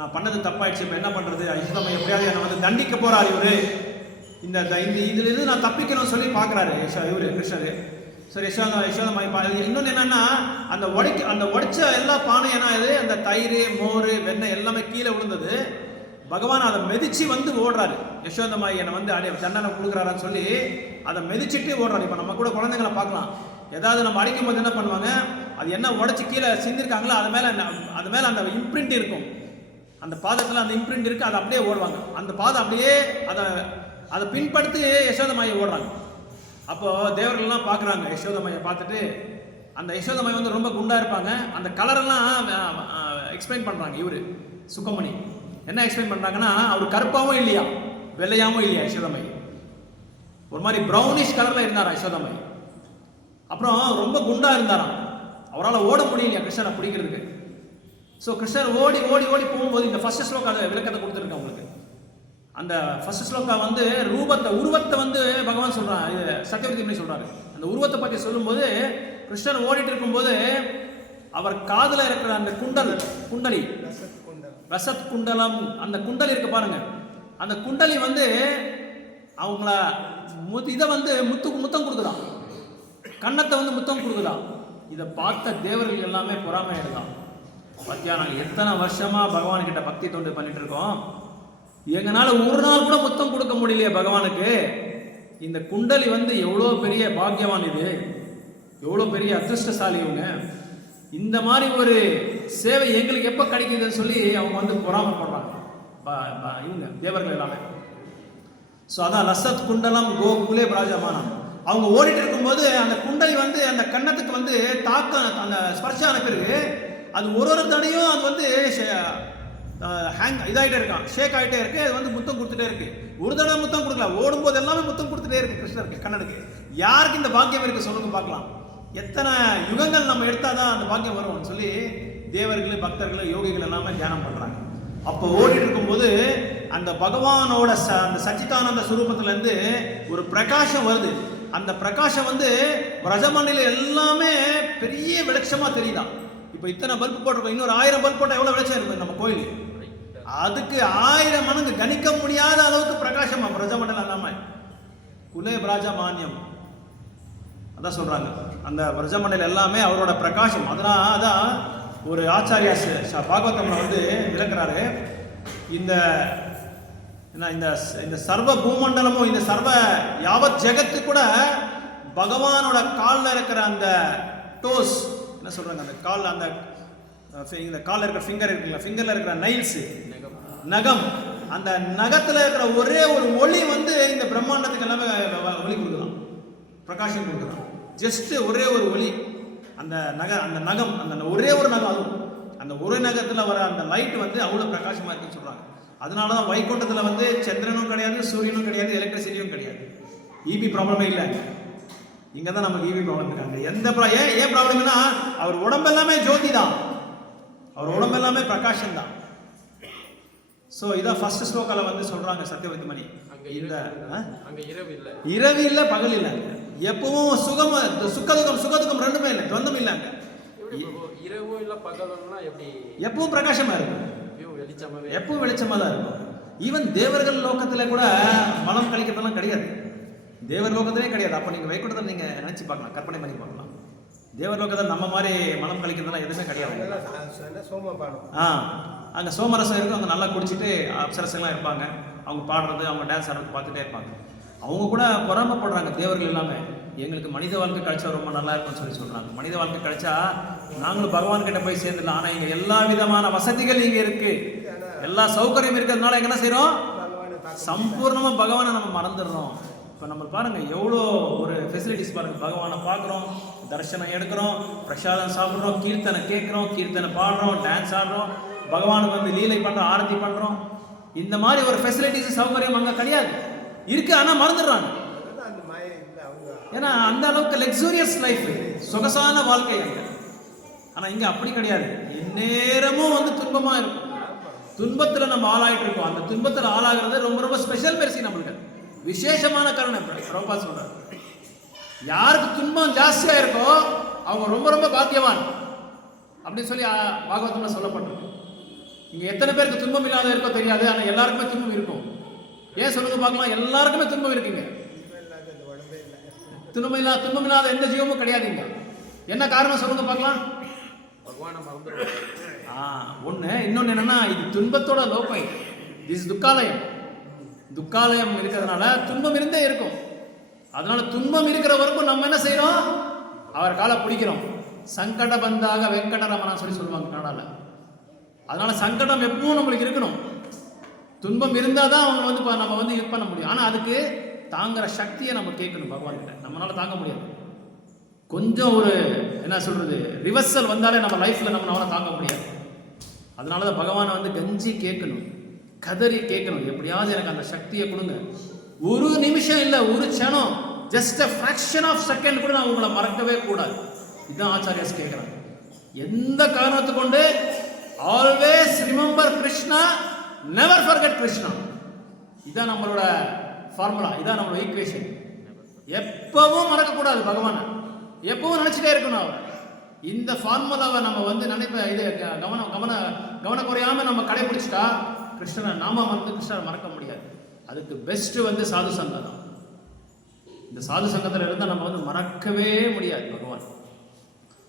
நான் பண்ணது தப்பாயிடுச்சு, இப்போ என்ன பண்ணுறது, யசோதமாயை எப்படியாவது என்னை வந்து தண்டிக்க போகிறார் இவர், இந்த இதுலேருந்து நான் தப்பிக்கணும்னு சொல்லி பார்க்குறாரு இவர் கிருஷ்ணர். சரி, யசோதமாய் இன்னொன்று என்னன்னா, அந்த உடைச்ச எல்லா பானையும் என்ன ஆகுது, அந்த தயிர் மோர் வெண்ணெய் எல்லாமே கீழே விழுந்தது. பகவான் அதை மெதிச்சு வந்து ஓடுறாரு. யசோதமாய் என்னை வந்து தண்டனை கொடுக்குறாரான்னு சொல்லி அதை மெதிச்சுட்டு ஓடுறாரு. இப்போ நம்ம கூட குழந்தைங்களை பார்க்கலாம், ஏதாவது நம்ம அடிக்கும் போது என்ன பண்ணுவாங்க, அது என்ன உடச்சி கீழே சிந்திருக்காங்களோ அது மேலே அந்த இம்ப்ரிண்ட் இருக்கும், அந்த பாதத்தில் அந்த இம்ப்ரிண்ட் இருக்குது, அதை அப்படியே ஓடுவாங்க. அந்த பாதம் அப்படியே அதை பின்படுத்தி யசோதமாயை ஓடுறாங்க. அப்போது தேவர்கள்லாம் பார்க்குறாங்க யசோதமாயை பார்த்துட்டு. அந்த யசோதமாய் வந்து ரொம்ப குண்டாக இருப்பாங்க. அந்த கலரெல்லாம் எக்ஸ்பிளைன் பண்ணுறாங்க. இவர் சுக்கமணி என்ன எக்ஸ்பிளைன் பண்ணுறாங்கன்னா, அவர் கருப்பாகவும் இல்லையா வெள்ளையாகவும் இல்லையா, யசோதமாய் ஒரு மாதிரி ப்ரௌனிஷ் கலரில் இருந்தாரா யசோதமாய். அப்புறம் ரொம்ப குண்டாக இருந்தாராம், அவரால் ஓட முடியலையா கிருஷ்ணரை பிடிக்கிறதுக்கு. ஸோ கிருஷ்ணர் ஓடி ஓடி ஓடி போகும்போது இந்த ஃபர்ஸ்ட் ஸ்லோகா விளக்கத்தை கொடுத்துருக்கேன் உங்களுக்கு. அந்த ஃபர்ஸ்ட் ஸ்லோகா வந்து உருவத்தை வந்து பகவான் சொல்கிறான், இது சத்தியவதி சொல்கிறாரு. அந்த உருவத்தை பற்றி சொல்லும்போது கிருஷ்ணர் ஓடிட்டு இருக்கும்போது அவர் காதில் இருக்கிற அந்த குண்டலி ரசத் குண்டலம், அந்த குண்டலி இருக்கு பாருங்க, அந்த குண்டலி வந்து அவங்கள இதை வந்து முத்தம் கொடுக்குதான், கன்னத்தை வந்து முத்தம் கொடுக்குதான். இதை பார்த்த தேவர்கள் எல்லாமே பொறாமை எடுதான். பத்தியா, நாங்கள் எத்தனை வருஷமா பகவான் கிட்ட பக்தி தொண்டு பண்ணிட்டு இருக்கோம், எங்களால ஒரு நாள் கூட முத்தம் கொடுக்க முடியலையே பகவானுக்கு. இந்த குண்டலி வந்து எவ்வளோ பெரிய பாக்கியவான், இது எவ்வளோ பெரிய அதிர்ஷ்டசாலி இவங்க, இந்த மாதிரி ஒரு சேவை எங்களுக்கு எப்போ கிடைக்குதுன்னு சொல்லி அவங்க வந்து பொறாமப்படுறாங்க இவங்க தேவர்கள் எல்லாமே. ஸோ அதான் லசத் குண்டலம் கோகுலே பிராஜமானம். அவங்க ஓடிட்டு இருக்கும்போது அந்த குண்டலி வந்து அந்த கன்னத்துக்கு வந்து அந்த ஸ்பர்ஷம் ஆன பிறகு அது ஒரு தடையும் அது வந்து இதாகிட்டே இருக்கான், ஷேக் ஆகிட்டே இருக்கு. அது வந்து முத்தம் கொடுத்துட்டே இருக்கு. ஒரு தடவை முத்தம் கொடுக்கல, ஓடும்போது எல்லாமே முத்தம் கொடுத்துட்டே இருக்கு கிருஷ்ணருக்கு, கண்ணனுக்கு. யாருக்கு இந்த பாக்கியம் இருக்கு சொல்லுங்க பார்க்கலாம். எத்தனை யுகங்கள் நம்ம எடுத்தாதான் அந்த பாக்கியம் வரும்னு சொல்லி தேவர்கள், பக்தர்கள், யோகிகள் எல்லாமே தியானம் பண்றாங்க. அப்போ ஓடிட்டு இருக்கும்போது அந்த பகவானோட அந்த சச்சிதானந்த சுரூபத்துல இருந்து ஒரு பிரகாசம் வருது. அந்த பிரகாசம் வந்து பிரஜமண்ணில எல்லாமே பெரிய வெளிச்சமா தெரியுதான். இப்போ இத்தனை பல்பு போட்டிருக்கோம், இன்னொரு 1000 பல்பு போட்டால் எவ்வளவு வெளிச்சம் இருக்கும் நம்ம கோயில்? அதுக்கு 1000 மடங்கு கணிக்க முடியாத அளவுக்கு பிரகாசமா பிரஜமண்டலம் எல்லாமே. குலே பிராஜமானியம் அதான் சொல்றாங்க, அந்த பிரஜமண்டலம் எல்லாமே அவரோட பிரகாசம். அதான் ஒரு ஆச்சாரியா பாகவதம்ல வந்து விளக்குறாரு. இந்த இந்த சர்வ பூமண்டலமும் இந்த சர்வ யாவத் ஜெகத்து கூட பகவானோட காலில் இருக்கிற அந்த டோஸ், என்ன சொல்றாங்க, அந்த கால், அந்த இந்த காலில் இருக்கிற ஃபிங்கர் இருக்குல்ல, ஃபிங்கர்ல இருக்கிற நைல்ஸ், நகம், அந்த நகத்துல இருக்கிற ஒரே ஒரு ஒளி வந்து இந்த பிரம்மாண்டத்துக்கு எல்லாமே ஒளி கொடுக்கலாம், பிரகாசம் கொடுக்கலாம். ஜஸ்ட் ஒரே ஒரு ஒளி, அந்த நகம், அந்த ஒரே ஒரு நகம், அதுவும் அந்த ஒரு நகத்துல வர அந்த லைட் வந்து அவ்வளவு பிரகாசமா இருக்குன்னு சொல்றாங்க. அதனாலதான் வைகுண்டத்துல வந்து சந்திரனும் கிடையாது, சூரியனும் கிடையாது, எலக்ட்ரிசிட்டியும் கிடையாது. இபி ப்ராப்ளமே இல்லை. இங்க தான் நமக்கு இபி ப்ராப்ளம் இருக்காங்க. ஏன் ப்ராப்ளம்னா அவர் உடம்பு எல்லாமே ஜோதி தான், அவர் உடம்பு எல்லாமே பிரகாசம் தான். சோ இதான் ஃபர்ஸ்ட் ஸ்லோகால வந்து சொல்றாங்க சத்யவதிமணி. இரவு இல்ல, பகல் இல்ல, எப்பவும் சுகதுக்கம் ரெண்டுமே இல்லை, துவந்தம் இல்லைங்க. இரவும் இல்ல பகல்னா எப்படி? எப்பவும் பிரகாசமா இருக்கும், எப்பவும் வெளிச்சமா தான் இருக்கும். ஈவன் தேவர்கள் லோகத்துல கூட மலம் கழிக்கிறதெல்லாம் கிடையாது, தேவர் லோகத்திலே கிடையாது. அப்ப நீங்க வைகுண்டத்தை நீங்க நினைச்சு பார்க்கலாம், கற்பனை பண்ணி பார்க்கலாம். தேவர் லோகத்தில் நம்ம மாதிரி மலம் கழிக்கிறதுலாம் எதுவுமே கிடையாது. அங்கே சோமரசம் இருக்கும், அவங்க நல்லா குடிச்சிட்டு அப்சரசங்களாம் இருப்பாங்க, அவங்க பாடுறது, அவங்க டான்ஸ் ஆடுறது பார்த்துட்டே இருப்பாங்க. அவங்க கூட பொறாமப்படுறாங்க தேவர்கள் எல்லாமே. எங்களுக்கு மனித வாழ்க்கை கிடைச்சா ரொம்ப நல்லா இருக்கும்னு சொல்லி சொல்றாங்க. மனித வாழ்க்கை கிடைச்சா நாங்களும் பகவான் கிட்ட போய் சேர்ந்துடலாம். ஆனா இங்க எல்லா விதமான வசதிகள் இங்க இருக்கு, எல்லா சௌகரியம் இருக்கிறதுனால எங்க என்ன செய்யறோம், சம்பூர்ணமா பகவானை நம்ம மறந்துடுறோம். இப்போ நம்ம பாருங்க எவ்வளோ ஒரு ஃபெசிலிட்டிஸ் பாருங்க. பகவானை பார்க்குறோம், தரிசனம் எடுக்கிறோம், பிரசாதம் சாப்பிட்றோம், கீர்த்தனை கேட்குறோம், கீர்த்தனை பாடுறோம், டான்ஸ் ஆடுறோம், பகவானுக்கு வந்து லீலை பண்ணுறோம், ஆரத்தி பண்ணுறோம். இந்த மாதிரி ஒரு ஃபெசிலிட்டிஸ் சௌகரியம் அங்கே கிடையாது, இருக்கு, ஆனால் மறந்துடுறாங்க. ஏன்னா அந்த அளவுக்கு லக்ஸூரியஸ் லைஃப், சொகசான வாழ்க்கை அங்கே. ஆனால் இங்கே அப்படி கிடையாது, எந்நேரமும் வந்து துன்பமாக இருக்கும். துன்பத்தில் நம்ம ஆளாயிட்டு இருக்கோம். அந்த துன்பத்தில் ஆளாகிறது ரொம்ப ரொம்ப ஸ்பெஷல் பெருசி, நம்மளுக்கு விசேஷமான காரணம். பிரபா சொல்றாரு, யாருக்கு துன்பம் ஜாஸ்தியா இருக்கோ அவங்க ரொம்ப ரொம்ப பாக்கியவான் அப்படின்னு சொல்லி பாகவதம்ல சொல்லப்பட்டிருக்கு. இங்க எத்தனை பேருக்கு துன்பம் இல்லாத இருக்கோ தெரியாது, ஆனா எல்லாருக்குமே துன்பம் இருக்கும். ஏன் சொல்லுங்க பார்க்கலாம், எல்லாருக்குமே துன்பம் இருக்குங்க. துன்பம் இல்லாத எந்த ஜீவமும் கிடையாதுங்க. என்ன காரணம் சொல்லுங்க பார்க்கலாம். ஒண்ணு, இன்னொன்னு என்னன்னா, இது துன்பத்தோட லோகம், இது துக்காலயம். துக்காலயம் இருக்கிறதுனால துன்பம் இருந்தே இருக்கும். அதனால துன்பம் இருக்கிற வரைக்கும் நம்ம என்ன செய்யறோம், அவர் காலை பிடிக்கிறோம். சங்கட பந்தாக வெங்கடரமணா சொல்லி சொல்லுவாங்க கன்னடால. அதனால சங்கடம் எப்பவும் நம்மளுக்கு இருக்கணும். துன்பம் இருந்தாதான் அவங்க வந்து நம்ம வந்து இது பண்ண முடியும். ஆனா அதுக்கு தாங்குற சக்தியை நம்ம கேட்கணும் பகவான் கிட்ட. நம்மளால தாங்க முடியாது. கொஞ்சம் ஒரு என்ன சொல்றது ரிவர்சல் வந்தாலே நம்ம லைஃப்ல நம்மளால தாங்க முடியாது. அதனாலதான் பகவானை வந்து கஞ்சி கேட்கணும், கதறி கேட்கணும், எப்படியாவது எனக்கு அந்த சக்தியை கொடுங்க. ஒரு நிமிஷம் இல்லை, ஒரு க்ஷணம், just a fraction of second கூட நான் உங்களை மறக்கவே கூடாது. இதுதான் ஆச்சாரியாஸ் கேட்குறாங்க. எந்த காரணத்தை கொண்டு always remember Krishna, never forget Krishna. இதான் நம்மளோட ஃபார்முலா, இதான் நம்மளோட ஈக்குவேஷன். எப்பவும் மறக்கக்கூடாது பகவானை, எப்பவும் நினைச்சிட்டே இருக்கணும் அவர். இந்த ஃபார்முலாவை நம்ம வந்து இது கவனக்குறையாம நம்ம கடைபிடிச்சிட்டா கிருஷ்ணனை நாம வந்து கிருஷ்ணரை மறக்க முடியாது. அதுக்கு பெஸ்ட் வந்து சாது சங்கம் தான். இந்த சாது சங்கத்தில் இருந்தால் நம்ம வந்து மறக்கவே முடியாது பகவான்.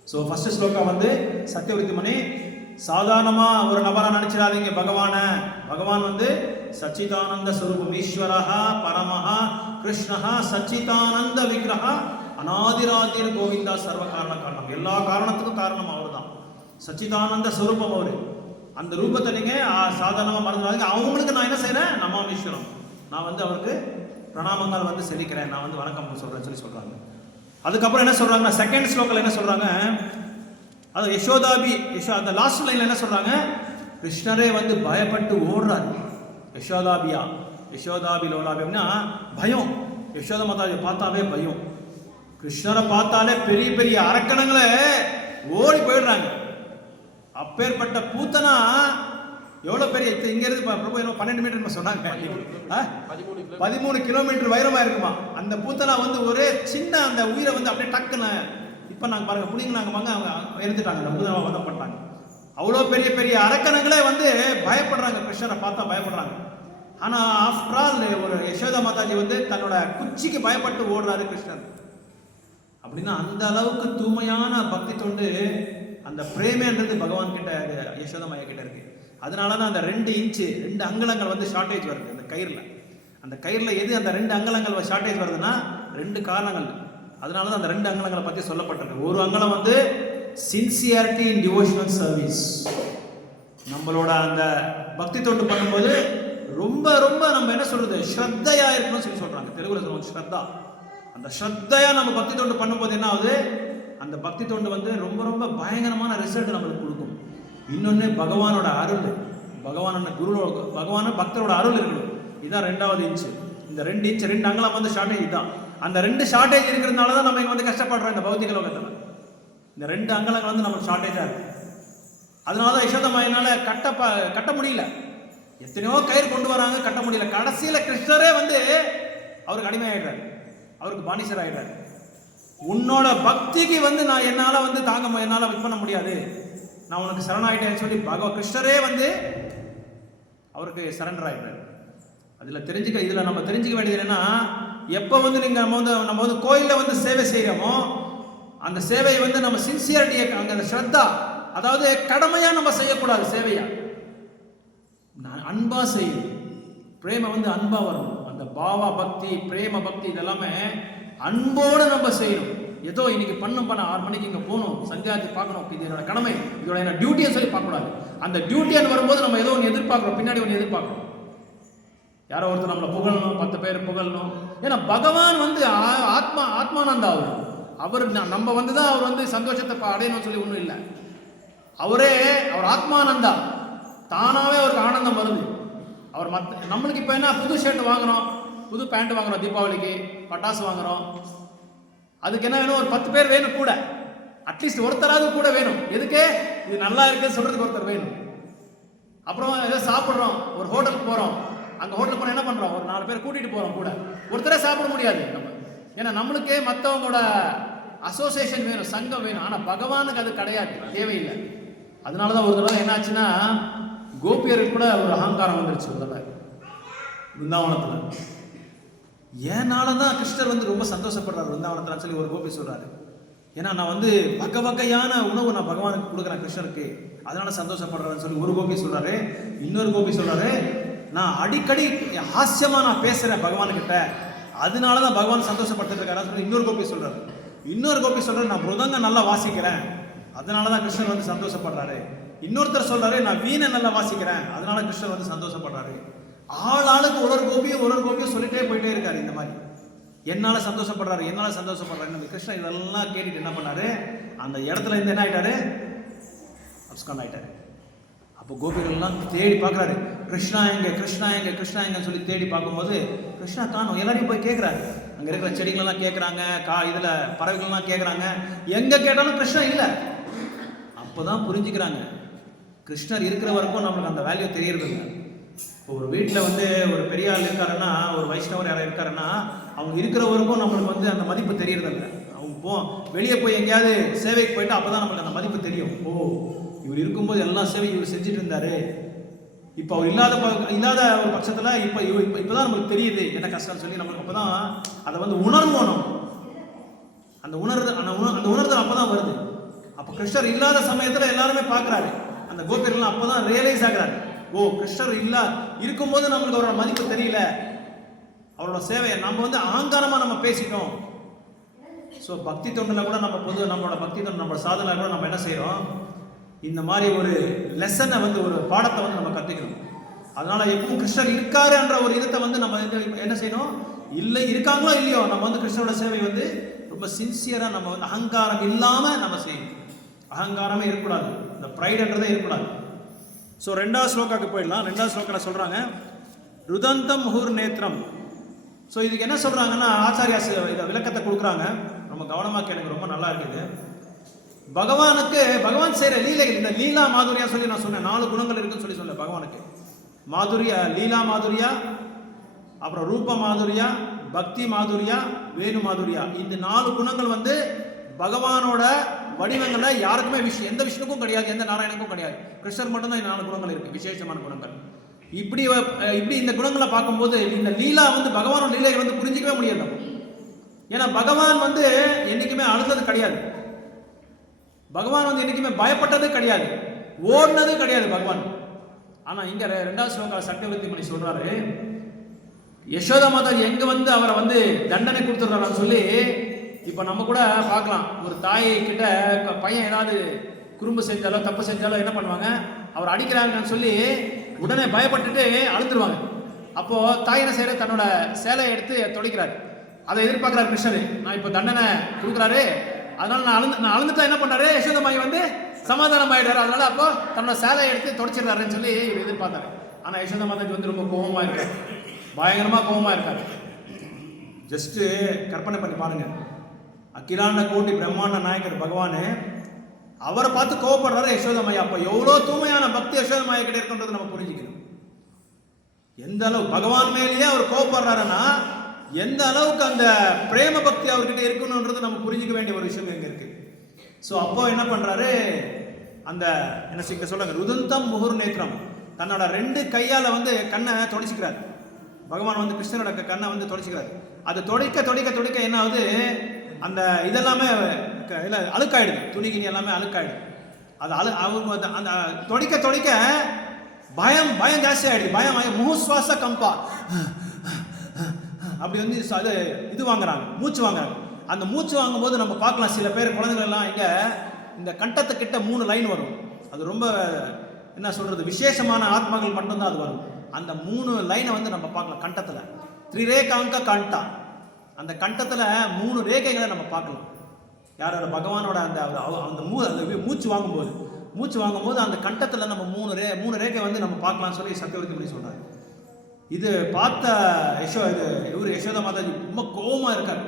ஸோ ஃபர்ஸ்ட் ஸ்லோகா வந்து சத்யவர்த்தி மணி சாதாரணமா ஒரு நபரா நினைச்சிடாதீங்க பகவான் வந்து சச்சிதானந்த ஸ்வரூபம், ஈஸ்வரஹா பரமஹா கிருஷ்ணஹா சச்சிதானந்த விக்கிரஹா அநாதிராதிர் கோவிந்தா சர்வ காரணம். எல்லா காரணத்துக்கும் காரணம் அவர் தான். சச்சிதானந்த ஸ்வரூபம் அவரு. அந்த ரூபத்தை நீங்க சாதாரணமா மறந்துடாதீங்க. அவங்களுக்கு நான் என்ன செய்யறேன், நமாமீஸ்வரம், நான் வந்து அவருக்கு பிரணாமங்கள் வந்து செலுக்கிறேன், நான் வந்து வணக்கம் சொல்றேன்னு சொல்றாங்க. அதுக்கப்புறம் என்ன சொல்றாங்கன்னா செகண்ட் ஸ்லோக்கில் என்ன சொல்றாங்க, அது அந்த லாஸ்ட் லைன்ல என்ன சொல்றாங்க, கிருஷ்ணரே வந்து பயப்பட்டு ஓடுறாரு. யசோதாபி லோலாபி அப்படின்னா பயம். யசோதா மாதாவை பார்த்தாவே பயம். கிருஷ்ணரை பார்த்தாலே பெரிய பெரிய அரக்கணங்களை ஓடி போயிடுறாங்க. அப்பேற்பட்ட பூத்தனா எவ்வளவு பெரிய, இங்க இருந்து பிரபு 12 மீட்டர் சொன்னாங்க, 13 கிலோமீட்டர் வைரமா இருக்குமா. அந்த பூத்தனா வந்து ஒரே சின்ன அந்த உயிரை வந்து அப்படியே டக்குன்னு, இப்ப நாங்க பாருங்க புடிங்க நாங்க அவங்க எடுத்துட்டாங்க, அந்த பூதனாவை வதம் பண்ணாங்க. அவ்வளோ பெரிய பெரிய அரக்கணங்களே வந்து பயப்படுறாங்க, கிருஷ்ணரை பார்த்தா பயப்படுறாங்க. ஆனா ஆஃப்டர் ஆல் ஒரு யசோதா மாதாஜி வந்து தன்னோட குச்சிக்கு பயப்பட்டு ஓடுறாரு கிருஷ்ணர். அப்படின்னா அந்த அளவுக்கு தூய்மையான பக்தி தொண்டு, அந்த பிரேமன்றது பகவான் கிட்ட யசோதா மாயா கிட்ட இருக்கு. அதனாலதான் அந்த 2 அங்குலங்கள் வந்து ஷார்டேஜ் வருது அந்த கயிறுல. அந்த கயிறுல எது அந்த 2 அங்குலங்கள் ஷார்டேஜ் வருதுன்னா 2 காரணங்கள். அதனாலதான் அந்த 2 அங்குலங்களை பத்தி சொல்லப்பட்டிருக்கு. ஒரு அங்குலம் வந்து சின்சியாரிட்டி இன் டிவோஷனல் சர்வீஸ். நம்மளோட அந்த பக்தி தொண்டு பண்ணும்போது ரொம்ப ரொம்ப நம்ம என்ன சொல்றது, ஸ்ரத்தையா இருக்கணும்னு சொல்றாங்க. தெலுங்குல சொல்லுவாங்க ஸ்ரத்தா. அந்த ஸ்ரத்தையா நம்ம பக்தி தொண்டு பண்ணும்போது என்ன ஆகுது, அந்த பக்தி தொண்டு வந்து ரொம்ப ரொம்ப பயங்கரமான ரிசல்ட் நம்மளுக்கு கொடுக்கும். இன்னொன்னு பகவானோட அருள், பகவான பக்தரோட அருள் இருக்கணும். இதான் 2வது இன்ச்சு. இந்த 2 இன்ச் 2 அங்கலம் வந்து ஷார்டேஜ் தான். அந்த 2 ஷார்டேஜ் இருக்கிறதுனால தான் நம்ம இங்க வந்து கஷ்டப்படுறோம் இந்த பௌத்திக லோகத்துல. இந்த 2 அங்கலங்கள் வந்து நமக்கு ஷார்டேஜா இருக்கு. அதனாலதான் யசோதமாயினால கட்ட முடியல. எத்தனையோ கயிறு கொண்டு வராங்க, கட்ட முடியல. கடைசியில கிருஷ்ணரே வந்து அவருக்கு அடிமையாயிடுறாரு, அவருக்கு பாணிசர் ஆயிடுறாரு. உன்னோட பக்திக்கு வந்து நான் என்னால வந்து என்னால இது பண்ண முடியாது, நான் உனக்கு சரணாயிட்டேன்னு சொல்லி கிருஷ்ணரே வந்து அவருக்கு சரண்டர் ஆயிடுறாரு. இதுல நம்ம தெரிஞ்சுக்க வேண்டியது என்னன்னா, எப்ப வந்து நம்ம வந்து கோயில்ல வந்து சேவை செய்யறோமோ அந்த சேவையை வந்து நம்ம சின்சியரிட்டியை, அங்க அந்த ஸ்ரத்தா, அதாவது கடமையா நம்ம செய்யக்கூடாது, சேவையா அன்பா செய்யும். பிரேம வந்து அன்பா வரும். அந்த பாவா பக்தி, பிரேம பக்தி இதெல்லாமே அன்போடு நம்ம செய்யணும். ஏதோ இன்னைக்கு பண்ண 6 மணிக்கு இங்க போகணும், சந்தியாதி பார்க்கணும், இது என்னோட கடமை, இதோட என்ன டியூட்டியை சொல்லி பார்க்கக்கூடாது. அந்த டியூட்டின்னு வரும்போது நம்ம ஏதோ ஒன்று எதிர்பார்க்கிறோம், பின்னாடி ஒன்று எதிர்பார்க்கிறோம். யாரோ ஒருத்தர் நம்மளை புகழணும், 10 பேர் புகழணும். ஏன்னா பகவான் வந்து ஆத்மானந்தா அவர் நம்ம வந்து தான் அவர் வந்து சந்தோஷத்தை அடையணும்னு சொல்லி ஒன்றும் இல்லை. அவர் ஆத்மானந்தா, தானாவே அவருக்கு ஆனந்தம் வருது. அவர் நம்மளுக்கு இப்போ என்ன, புது ஷர்ட் வாங்குறோம், புது பேண்ட் வாங்குறோம், தீபாவளிக்கு பட்டாசு வாங்குறோம். அதுக்கு என்ன வேணும், ஒரு 10 பேர் வேணும் கூட, அட்லீஸ்ட் ஒருத்தராவது கூட வேணும். எதுக்கு, இது நல்லா இருக்குன்னு சொல்றதுக்கு ஒருத்தர் வேணும். அப்புறம் ஏதோ சாப்பிட்றோம், ஒரு ஹோட்டலுக்கு போறோம், அங்க ஹோட்டலுக்கு போனால் என்ன பண்றோம், ஒரு 4 பேர் கூட்டிட்டு போறோம் கூட. ஒருத்தரே சாப்பிட முடியாது நம்ம, ஏன்னா நம்மளுக்கே மற்றவங்களோட அசோசியேஷன் வேணும், சங்கம் வேணும். ஆனா பகவானுக்கு அது கிடையாது, தேவையில்லை. அதனாலதான் ஒரு தடவை என்னாச்சுன்னா, கோபியருக்கு கூட ஒரு அகங்காரம் வந்துருச்சு ஒரு தடவை பிருந்தாவனத்துல. ஏனாலதான் கிருஷ்ணர் வந்து ரொம்ப சந்தோஷப்படுறாரு பிருந்தாவனத்துல சொல்லி ஒரு கோபி சொல்றாரு. ஏன்னா நான் வந்து வகையான உணவு நான் பகவானுக்கு கொடுக்குறேன் கிருஷ்ணருக்கு, அதனால சந்தோஷப்படுறேன்னு சொல்லி ஒரு கோபி சொல்றாரு. இன்னொரு கோபி சொல்றாரு, நான் அடிக்கடி ஹாஸ்யமா நான் பேசுறேன் பகவானுக்கிட்ட, அதனாலதான் பகவான் சந்தோஷப்பட்டு இருக்காரு சொல்லி இன்னொரு கோபி சொல்றாரு. இன்னொரு கோபி சொல்றாரு, நான் மிருதங்க நல்லா வாசிக்கிறேன், அதனாலதான் கிருஷ்ணர் வந்து சந்தோஷப்படுறாரு. இன்னொருத்தர் சொல்றாரு, நான் வீணை நல்லா வாசிக்கிறேன், அதனால கிருஷ்ணர் வந்து சந்தோஷப்படுறாரு. ஆளுக்கு ஒரு கோபியும் சொல்லிட்டே போயிட்டே இருக்காரு. இந்த மாதிரி என்னால சந்தோஷப்படுறாரு, கிருஷ்ணன் இதெல்லாம் கேட்டுட்டு என்ன பண்ணாரு, அந்த இடத்துல இருந்து என்ன ஆயிட்டாரு, அப்ஸ்காண்ட் ஆயிட்டாரு. அப்போ கோபிகள்லாம் தேடி பார்க்குறாரு, கிருஷ்ணா எங்க சொல்லி தேடி பார்க்கும்போது கிருஷ்ணா காணோம். எல்லாரையும் போய் கேட்குறாரு, அங்கே இருக்கிற செடிகளெல்லாம் கேட்குறாங்க, இதில் பறவைகள்லாம் கேட்குறாங்க, எங்கே கேட்டாலும் கிருஷ்ணா இல்லை. அப்போதான் புரிஞ்சுக்கிறாங்க, கிருஷ்ணர் இருக்கிற வரைக்கும் நம்மளுக்கு அந்த வேல்யூ தெரியறது இல்லை. இப்போ ஒரு வீட்டில் வந்து ஒரு பெரிய ஆள் இருக்காருன்னா, ஒரு வைஷ்ணவர் யாரும் இருக்காருன்னா, அவங்க இருக்கிற வரைக்கும் நம்மளுக்கு வந்து அந்த மதிப்பு தெரியறது இல்லை. அவங்க வெளியே போய் எங்கேயாவது சேவைக்கு போயிட்டு அப்பதான் நம்மளுக்கு அந்த மதிப்பு தெரியும். ஓ, இவர் இருக்கும்போது எல்லா சேவையும் இவர் செஞ்சுட்டு இருந்தாரு, இப்போ அவர் இல்லாத ஒரு பட்சத்தில் இப்போதான் நம்மளுக்கு தெரியுது என்ன கஷ்டம்னு சொல்லி நம்மளுக்கு அப்பதான் அதை வந்து உணர்வோம். அந்த உணர்தல் அப்பதான் வருது. அப்போ கிருஷ்ணர் இல்லாத சமயத்தில் எல்லாருமே பார்க்குறாரு, அந்த கோபியர்கள்லாம் அப்போதான் ரியலைஸ் ஆகுறாரு, ஓ கிருஷ்ணர் இருக்கும்போது நம்மளுக்கு அவரோட மதிப்பு தெரியல, அவரோட சேவையை நம்ம வந்து அகங்காரமாக நம்ம பேசிட்டோம். ஸோ பக்தி தொண்டில் கூட நம்மளோட பக்தி தொண்டு நம்மளோட சாதனை கூட நம்ம என்ன செய்கிறோம், இந்த மாதிரி ஒரு லெசனை வந்து ஒரு பாடத்தை வந்து நம்ம கற்றுக்கணும். அதனால எப்பவும் கிருஷ்ணர் இருக்காரு என்ற ஒரு இதத்தை வந்து நம்ம என்ன செய்யணும், இல்லை இருக்காங்களோ இல்லையோ நம்ம வந்து கிருஷ்ணரோட சேவை வந்து ரொம்ப சின்சியராக நம்ம வந்து அகங்காரம் இல்லாமல் நம்ம செய்யணும். அகங்காரமே இருக்கக்கூடாது, இந்த ப்ரைடுன்றதே இருக்கக்கூடாது. ஸோ 2வது ஸ்லோகாக்கு போயிடலாம். 2வது ஸ்லோக்கில் சொல்கிறாங்க ருதந்தம் முகுர் நேத்திரம். ஸோ இதுக்கு என்ன சொல்கிறாங்கன்னா ஆச்சாரியாஸ் இதை விளக்கத்தை கொடுக்குறாங்க, ரொம்ப கவனமாக எனக்கு ரொம்ப நல்லா இருக்குது. பகவான் செய்கிற லீலைகள், இந்த லீலா மாதுரியா சொல்லி நான் சொன்னேன், 4 குணங்கள் இருக்குன்னு சொல்லி சொன்னேன் பகவானுக்கு. மாதுரியா, லீலா மாதுரியா, அப்புறம் ரூப மாதுரியா, பக்தி மாதுரியா, வேணு மாதுரியா. இந்த 4 குணங்கள் வந்து பகவானோட வடிவங்கள்ல யாருக்குமே எந்த விஷ்ணுக்கும் கிடையாது, எந்த நாராயணனுக்கும் கிடையாது. கிருஷ்ணர் மட்டும்தான் இந்த 4 குணங்கள் இருக்கு, விசேஷமான குணங்கள். இப்படி இந்த குணங்களை பார்க்கும்போது இந்த லீலா வந்து பகவானோட லீலையை வந்து புரிஞ்சிக்கவே முடியாது. ஏன்னா பகவான் வந்து என்னைக்குமே அழுந்தது கிடையாது, பகவான் வந்து என்னைக்குமே பயப்பட்டது கிடையாது, ஓடினது கிடையாது பகவான். ஆனா இங்க 2வது ஸ்லோகம் சத்தியவதி மணி சொல்றாரு, யசோதா மாதா எங்க வந்து அவரை வந்து தண்டனை கொடுத்துடுறான்னு சொல்லி. இப்ப நம்ம கூட பார்க்கலாம், ஒரு தாய் கிட்ட பையன் ஏதாவது குறும்பு செஞ்சாலோ தப்பு செஞ்சாலோ என்ன பண்ணுவாங்க, அவர் அடிக்கிறாங்கன்னு சொல்லி உடனே பயப்பட்டுட்டு அழுந்துருவாங்க. அப்போ தாய் என்ன செய்யற, தன்னோட சேலையை எடுத்து துடைக்கிறாரு. அதை எதிர்பார்க்கிறாரு கிருஷ்ணர், நான் இப்போ தண்டனை கொடுக்குறாரு, அதனால நான் அழுந்துட்டா என்ன பண்றாரு, யசோதமாய் வந்து சமாதானம் ஆயிடுறாரு. அதனால அப்போ தன்னோட சேலையை எடுத்து துடைச்சிடுறாருன்னு சொல்லி இவர் எதிர்பார்த்தாரு. ஆனா யசோதா மாதாக்கு வந்து ரொம்ப கோபமா இருக்காரு, பயங்கரமா கோபமா இருக்காரு. ஜஸ்ட் கற்பனை பண்ணி பாருங்க, அகிலாண்ட கோட்டி பிரம்மாண்ட நாயகர் பகவானு அவரை பார்த்து கோபப்படுறாரு யசோதமாயா. அப்போ எவ்வளோ தூய்மையான பக்தி யசோதமாயா கிட்ட இருக்குன்றது நம்ம புரிஞ்சுக்கணும். எந்த அளவு பகவான் மேலேயே அவர் கோபப்படுறாருன்னா எந்த அளவுக்கு அந்த பிரேம பக்தி அவர்கிட்ட இருக்கணும்ன்றது நம்ம புரிஞ்சுக்க வேண்டிய ஒரு விஷயம் எங்க இருக்கு. ஸோ அப்போ என்ன பண்றாரு, அந்த என்ன இங்க சொல்லுங்க ருதந்தம் முகுர் நேத்திரம், தன்னோட 2 கையால வந்து கண்ணை தொடச்சிக்கிறார். பகவான் வந்து கிருஷ்ணரோட கண்ணை வந்து தொடச்சிக்கிறார். அது தொடைக்க என்ன ஆகுது, அந்த இதெல்லாமே அழுக்காயிடுது, துணிகினி எல்லாமே அழுக்காயிடுது. அது அவங்க அந்த தொடைக்க பயம் ஜாஸ்தி ஆயிடுது, பயம் முகசுவாச கம்பா அப்படி வந்து அது இது வாங்குறாங்க, மூச்சு வாங்குறாங்க. அந்த மூச்சு வாங்கும்போது நம்ம பார்க்கலாம், சில பேர் குழந்தைகள் எல்லாம் இங்க இந்த கண்டத்துக்கிட்ட 3 லைன் வரும். அது ரொம்ப என்ன சொல்றது, விசேஷமான ஆத்மாக்கள் மட்டும்தான் அது வரும். அந்த 3 லைனை வந்து நம்ம பார்க்கலாம் கண்டத்துல, திரிரேகாங்க கண்டா. அந்த கண்டத்துல 3 ரேகைகளை நம்ம பார்க்கலாம். யாரோட பகவானோட அந்த மூச்சு வாங்கும்போது அந்த கண்டத்துல நம்ம 3 ரேகை வந்து நம்ம பார்க்கலாம்னு சொல்லி சத்தியவதி மணி சொல்றாரு. இது பார்த்த யசோதா மாதாஜி ரொம்ப கோபமா இருக்காரு,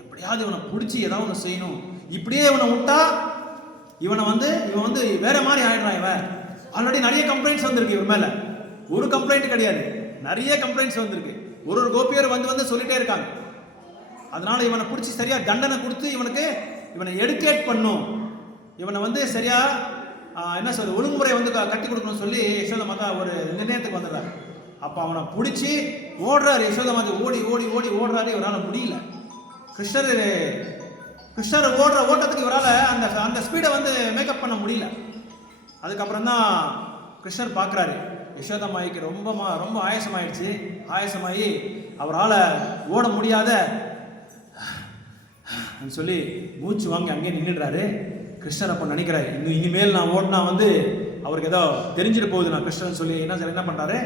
எப்படியாவது இவனை பிடிச்சி ஏதாவது ஒன்று செய்யணும், இப்படியே இவனை விட்டா இவன் வந்து வேற மாதிரி ஆயிடுறான். இவன் ஆல்ரெடி நிறைய கம்ப்ளைண்ட்ஸ் வந்திருக்கு இவன் மேல, ஒரு கம்ப்ளைண்ட் கிடையாது, நிறைய கம்ப்ளைண்ட்ஸ் வந்திருக்கு. ஒரு கோபியர் வந்து சொல்லிட்டே இருக்காங்க. அதனால இவனை பிடிச்சி சரியா தண்டனை கொடுத்து இவனை எடுக்கேட் பண்ணும், இவனை வந்து சரியா என்ன சொல்ற ஒழுங்குமுறை வந்து கட்டி கொடுக்கணும்னு சொல்லி யசோதா மாதா ஒரு நிர்ணயத்துக்கு வந்துடுறாரு. அப்ப அவனை பிடிச்சி ஓடுறாரு, யசோதா மாதா ஓடுறாரு. இவரால் முடியல, கிருஷ்ணர் ஓடுற ஓட்டத்துக்கு இவரால் அந்த ஸ்பீடை வந்து மேக்கப் பண்ண முடியல. அதுக்கப்புறம் தான் கிருஷ்ணர் பார்க்குறாரு, யசோதா மாய்க்கு ரொம்ப ஆயாசமாகி அவரால் ஓட முடியாத சொல்லி மூச்சு வாங்கி அங்கேயே நின்றுடுறாரு. கிருஷ்ணர் அப்போ நினைக்கிறாரு, இனிமேல் நான் ஓடினா வந்து அவருக்கு ஏதோ தெரிஞ்சிட்டு போகுது நான் கிருஷ்ணன் சொல்லி என்ன பண்ணுறாரு,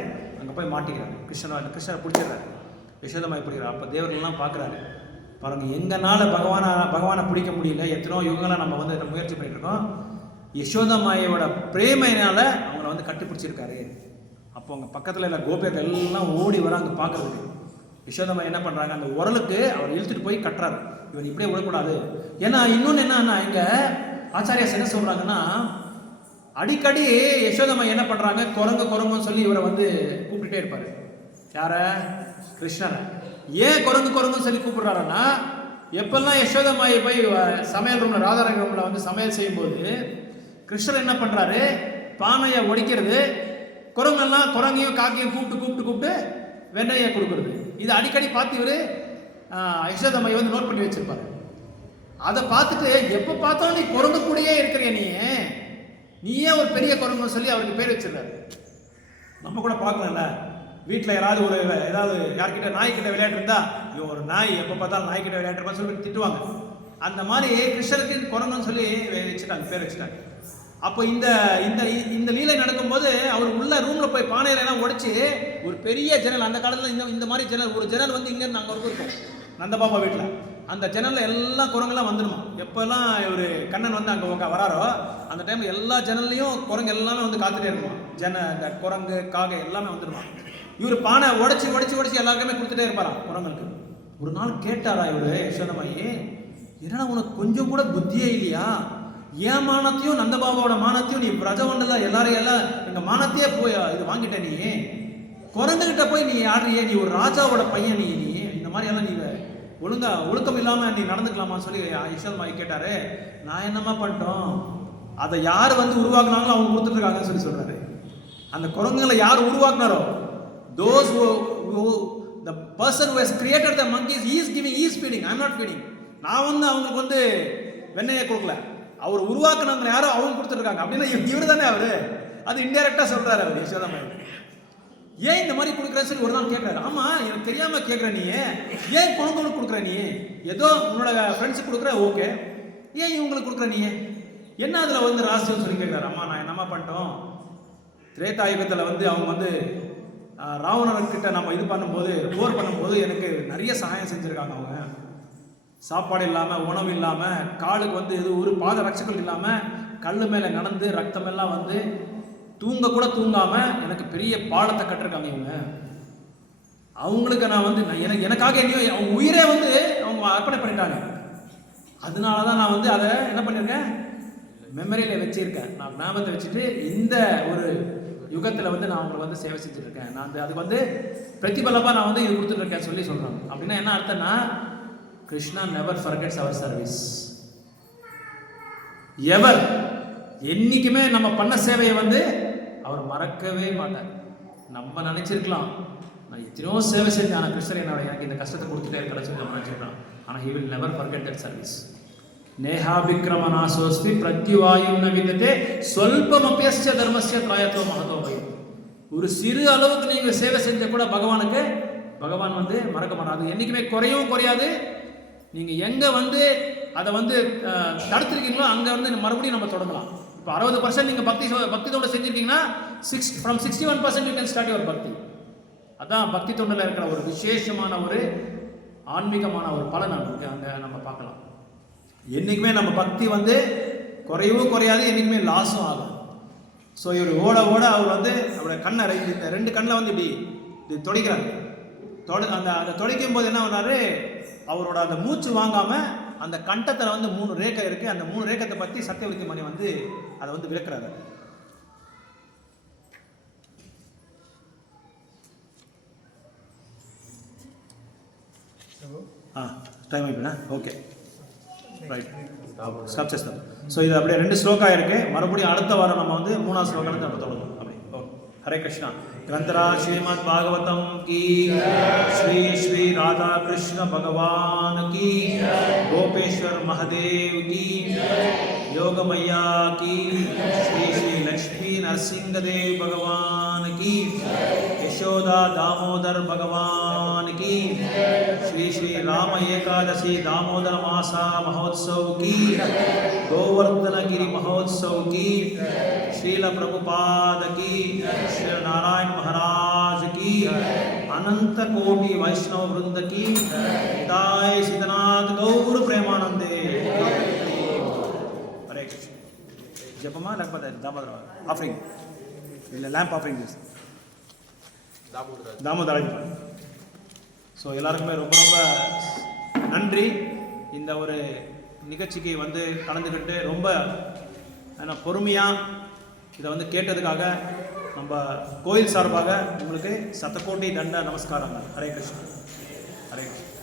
அங்கே போய் மாட்டிக்கிறாரு. கிருஷ்ணரை பிடிச்சிடுறாரு, யசோதமாய் பிடிக்கிறார். அப்போ தேவர்கள்லாம் பார்க்குறாரு, பாருங்க எங்கனால பகவானை பிடிக்க முடியல, எத்தனோ யுகங்களாக நம்ம வந்து முயற்சி பண்ணிட்டு இருக்கோம், யசோதமாயோட பிரேமையினால அவங்கள வந்து கட்டி பிடிச்சிருக்காரு. அப்போ அவங்க பக்கத்தில் இல்லை கோபியர்கள் எல்லாம் ஓடி வராங்க பார்க்கறதுக்கு. யசோதமா என்ன பண்ணுறாங்க, அந்த உரலுக்கு அவர் இழுத்துட்டு போய் கட்டுறாரு, இவன் இப்படியே விடக்கூடாது. ஏன்னா இன்னொன்று என்னன்னா, இங்கே ஆச்சாரியாஸ் என்ன சொல்கிறாங்கன்னா, அடிக்கடி யசோதமா என்ன பண்ணுறாங்க, குரங்குன்னு சொல்லி இவரை வந்து கூப்பிட்டுட்டே இருப்பார். யார? கிருஷ்ணரை. ஏன் குரங்குன்னு சொல்லி கூப்பிடுறாருன்னா, எப்பெல்லாம் யசோதமாயி போய் சமையல் ரூம்ல ராதாரங்க ரூம்ல வந்து சமையல் செய்யும்போது கிருஷ்ணர் என்ன பண்றாரு, பானையை ஒடிக்கிறது, குரங்கையும் காக்கையும் கூப்பிட்டு வெண்ணையை கொடுக்கறது. இது அடிக்கடி பார்த்து இவரு யசோதமாயி வந்து நோட் பண்ணி வச்சிருப்பாரு. அதை பார்த்துட்டு எப்போ பார்த்தோம் நீ குரங்கு கூடயே இருக்கிற நீயே ஒரு பெரிய குரங்குன்னு சொல்லி அவருக்கு பேர் வச்சிருக்காரு. நம்ம கூட பார்க்கலாம்ல, வீட்டில் ஏதாவது யார்கிட்ட நாய்கிட்ட விளையாட்டு இருந்தா இவன் ஒரு நாய், எப்போ பார்த்தாலும் நாய்கிட்ட விளையாட்டுருப்பான்னு சொல்லி திட்டுவாங்க. அந்த மாதிரி கிருஷ்ணருக்கு குரங்குன்னு சொல்லி வச்சுட்டாங்க, பேர் வச்சுட்டாங்க. அப்போ இந்த இந்த லீலை நடக்கும்போது அவர் உள்ள ரூம்ல போய் பானையில எல்லாம் உடைச்சு ஒரு பெரிய ஜன்னல், அந்த காலத்துல இந்த மாதிரி ஜன்னல், ஒரு ஜன்னல் வந்து இங்க இருந்து அங்க வரைக்கும் இருக்கும் நந்தபாபா வீட்டில். அந்த ஜன்னல்ல எல்லாம் குரங்கெல்லாம் வந்துடுமா. எப்பெல்லாம் இவர் கண்ணன் வந்து அங்கே வராரோ அந்த டைம்ல எல்லா ஜன்னல்லையும் குரங்கு எல்லாமே வந்து காத்துட்டே இருக்குமா. இந்த குரங்கு காகை எல்லாமே வந்துடுமா. இவர் பானை உடைச்சி எல்லாருக்குமே கொடுத்துட்டே இருப்பாராம் குரங்களுக்கு. ஒரு நாள் கேட்டாரா இவரு யசோதமாயி, என்னடா உனக்கு கொஞ்சம் கூட புத்தியே இல்லையா? ஏன் மானத்தையும் நந்தபாபாவோட மானத்தையும் நீ பிரஜவண்டல எல்லாரையும் எங்க மானத்தையே போய் இது வாங்கிட்ட, நீ குரங்குகிட்ட போய் நீ ஆடுறியே, நீ ஒரு ராஜாவோட பையன், நீ இந்த மாதிரி எல்லாம் நீ ஒழுக்கம் இல்லாம நீ நடந்துக்கலாமான்னு சொல்லி யசோதமாயி கேட்டாரு. நான் என்னமா பண்ணிட்டோம், அதை யார் வந்து உருவாக்குனாங்களோ அவங்க கொடுத்துட்டு இருக்காங்கன்னு சொல்லி சொல்றாரு. அந்த குரங்குகளை யார் உருவாக்குனாரோ, those who the person who has created the monkeys, he is feeding, I am not feeding. நான் வந்து அவங்களுக்கு வந்து வெண்ணையை கொடுக்கல, அவர் உருவாக்குனவங்க யாரோ அவங்க கொடுத்துருக்காங்க அப்படின்னா இவரு தானே அவரு. அது இன்டைரக்டா சொல்றாரு அவர் யசோதமாயி. ஏன் இந்த மாதிரி கொடுக்குறேன்னு சொல்லி ஒரு நாள் கேட்கறாரு. ஆமா எனக்கு தெரியாம கேட்குற, நீ ஏன் குழந்தைங்களுக்கு கொடுக்குற, நீ ஏதோ உன்னோட ஃப்ரெண்ட்ஸுக்கு கொடுக்குற, ஓகே, ஏன் இவங்களுக்கு கொடுக்குற, நீ என்ன அதுல வந்து ராசியம் சொல்லி கேட்குறாரு. அம்மா நான் என்னம்மா பண்ணிட்டோம், திரேதாயுகத்தில் வந்து அவங்க வந்து ராவணர்கிட்ட நம்ம இது பண்ணும்போது, போர் பண்ணும்போது எனக்கு நிறைய சகாயம் செஞ்சுருக்காங்க. அவங்க சாப்பாடு இல்லாமல், உணவு இல்லாமல், காலுக்கு வந்து இது ஒரு பாத ரட்சங்கள் இல்லாமல் கல் மேலே நடந்து ரத்தம் எல்லாம் வந்து தூங்க கூட தூங்காமல் எனக்கு பெரிய பாடத்தை கட்டிருக்காங்க. இவங்க அவங்களுக்கு நான் வந்து எனக்காக என்னையும் அவங்க உயிரே வந்து அவங்க அர்ப்பணை பண்ணிட்டாங்க. அதனால தான் நான் வந்து அதை என்ன பண்ணியிருக்கேன், மெமரியில் வச்சிருக்கேன். நான் ஞாபகத்தை வச்சுட்டு இந்த ஒரு யுகத்தில் வந்து நான் அவங்களுக்கு வந்து சேவை செஞ்சுட்டு இருக்கேன். நான் அதுக்கு வந்து பிரதிபலமாக நான் வந்து இது கொடுத்துட்டு இருக்கேன் சொல்லி சொல்கிறாங்க. அப்படின்னா என்ன அர்த்தம்னா, கிருஷ்ணா நெவர் ஃபர்கெட்ஸ் அவர் சர்வீஸ் எவர். என்னைக்குமே நம்ம பண்ண சேவையை வந்து அவர் மறக்கவே மாட்டார். நம்ம நினைச்சிருக்கலாம் நான் எத்தனையோ சேவை செஞ்சேன், ஆனால் கிருஷ்ணர் எனக்கு இந்த கஷ்டத்தை கொடுத்துட்டே இருக்கல சொல்லி நம்ம நினைச்சிருக்கலாம். ஆனால் he will never forget that service. நேஹாபிக்ரமநாசோஸ்தி பிரத்யுவாயும் ந விததே சொல்பமப்யஸ்ய தர்மஸ்ய த்ராயத்தோ மகதோ பயம். ஒரு சிறு அளவுக்கு நீங்க சேவை செஞ்ச கூட பகவான் வந்து மறக்க மாட்டாது. என்னைக்குமே குறையவும் குறையாது. நீங்க எங்க வந்து அதை வந்து தடுத்திருக்கீங்களோ அங்க வந்து மறுபடியும் நம்ம தொடங்கலாம். இப்போ 60% நீங்க பக்தி தொண்டு செஞ்சிருக்கீங்கன்னா from 61% you can start your பக்தி. அதான் பக்தி தொண்டில் இருக்கிற ஒரு விசேஷமான ஒரு ஆன்மீகமான ஒரு பலன் அங்க நம்ம பார்க்கலாம். என்னைக்குமே நம்ம பக்தி வந்து குறையவும் குறையாது, என்னைக்குமே லாஸும் ஆகும். ஸோ இவர் ஓட அவர் வந்து அவரோட கண்ணை இந்த 2 கண்ணில் வந்து இப்படி தொடைக்கிறாங்க. அந்த தொடைக்கும் போது என்ன பண்ணாரு, அவரோட அந்த மூச்சு வாங்காம அந்த கண்டத்தில் வந்து 3 ரேகை இருக்கு. அந்த 3 ரேகத்தை பற்றி சத்தியவதி மணி வந்து அதை வந்து விளக்குறாரு. டைம் ஆயிடுனா ஓகே ரைட் ஸ்டாப் చేస్తాం. ஸோ இது அப்படியே 2 ஸ்லோகா இருக்கு. மறுபடியும் அடுத்த வாரம் நம்ம வந்து 3ஆவது ஸ்லோகத்தை நம்ம தொடங்கணும். हरे कृष्णा. ग्रंथराज श्रीमद् भागवतम की श्री श्री राधा कृष्ण भगवान की, गोपेश्वर महादेव की, योग मैया की, श्री श्री लक्ष्मी नरसिंह देव भगवान की, यशोदा दामोदर भगवान की, श्री श्री राम एकादशी दामोदर मासा महोत्सव की, गोवर्धन गिरी महोत्सव की, श्रील प्रभुपाद की, श्री नारायण महाराज की, अनंत कोटि वैष्णव वृंद की, हिताय सिद्धनाथ गौर प्रेमानंदे. हरे कृष्ण. जपमा लगभग दामोदर ऑफरिंग लैंप ऑफरिंग தாமோதராஜ். ஸோ எல்லாருக்குமே ரொம்ப ரொம்ப நன்றி. இந்த ஒரு நிகழ்ச்சிக்கு வந்து கலந்துக்கிட்டு ரொம்ப பொறுமையாக இதை வந்து கேட்டதுக்காக நம்ம கோயில் சார்பாக உங்களுக்கு சத்தக்கோட்டி தண்ட நமஸ்காரங்கள். ஹரே கிருஷ்ணா. ஹரே கிருஷ்ணா.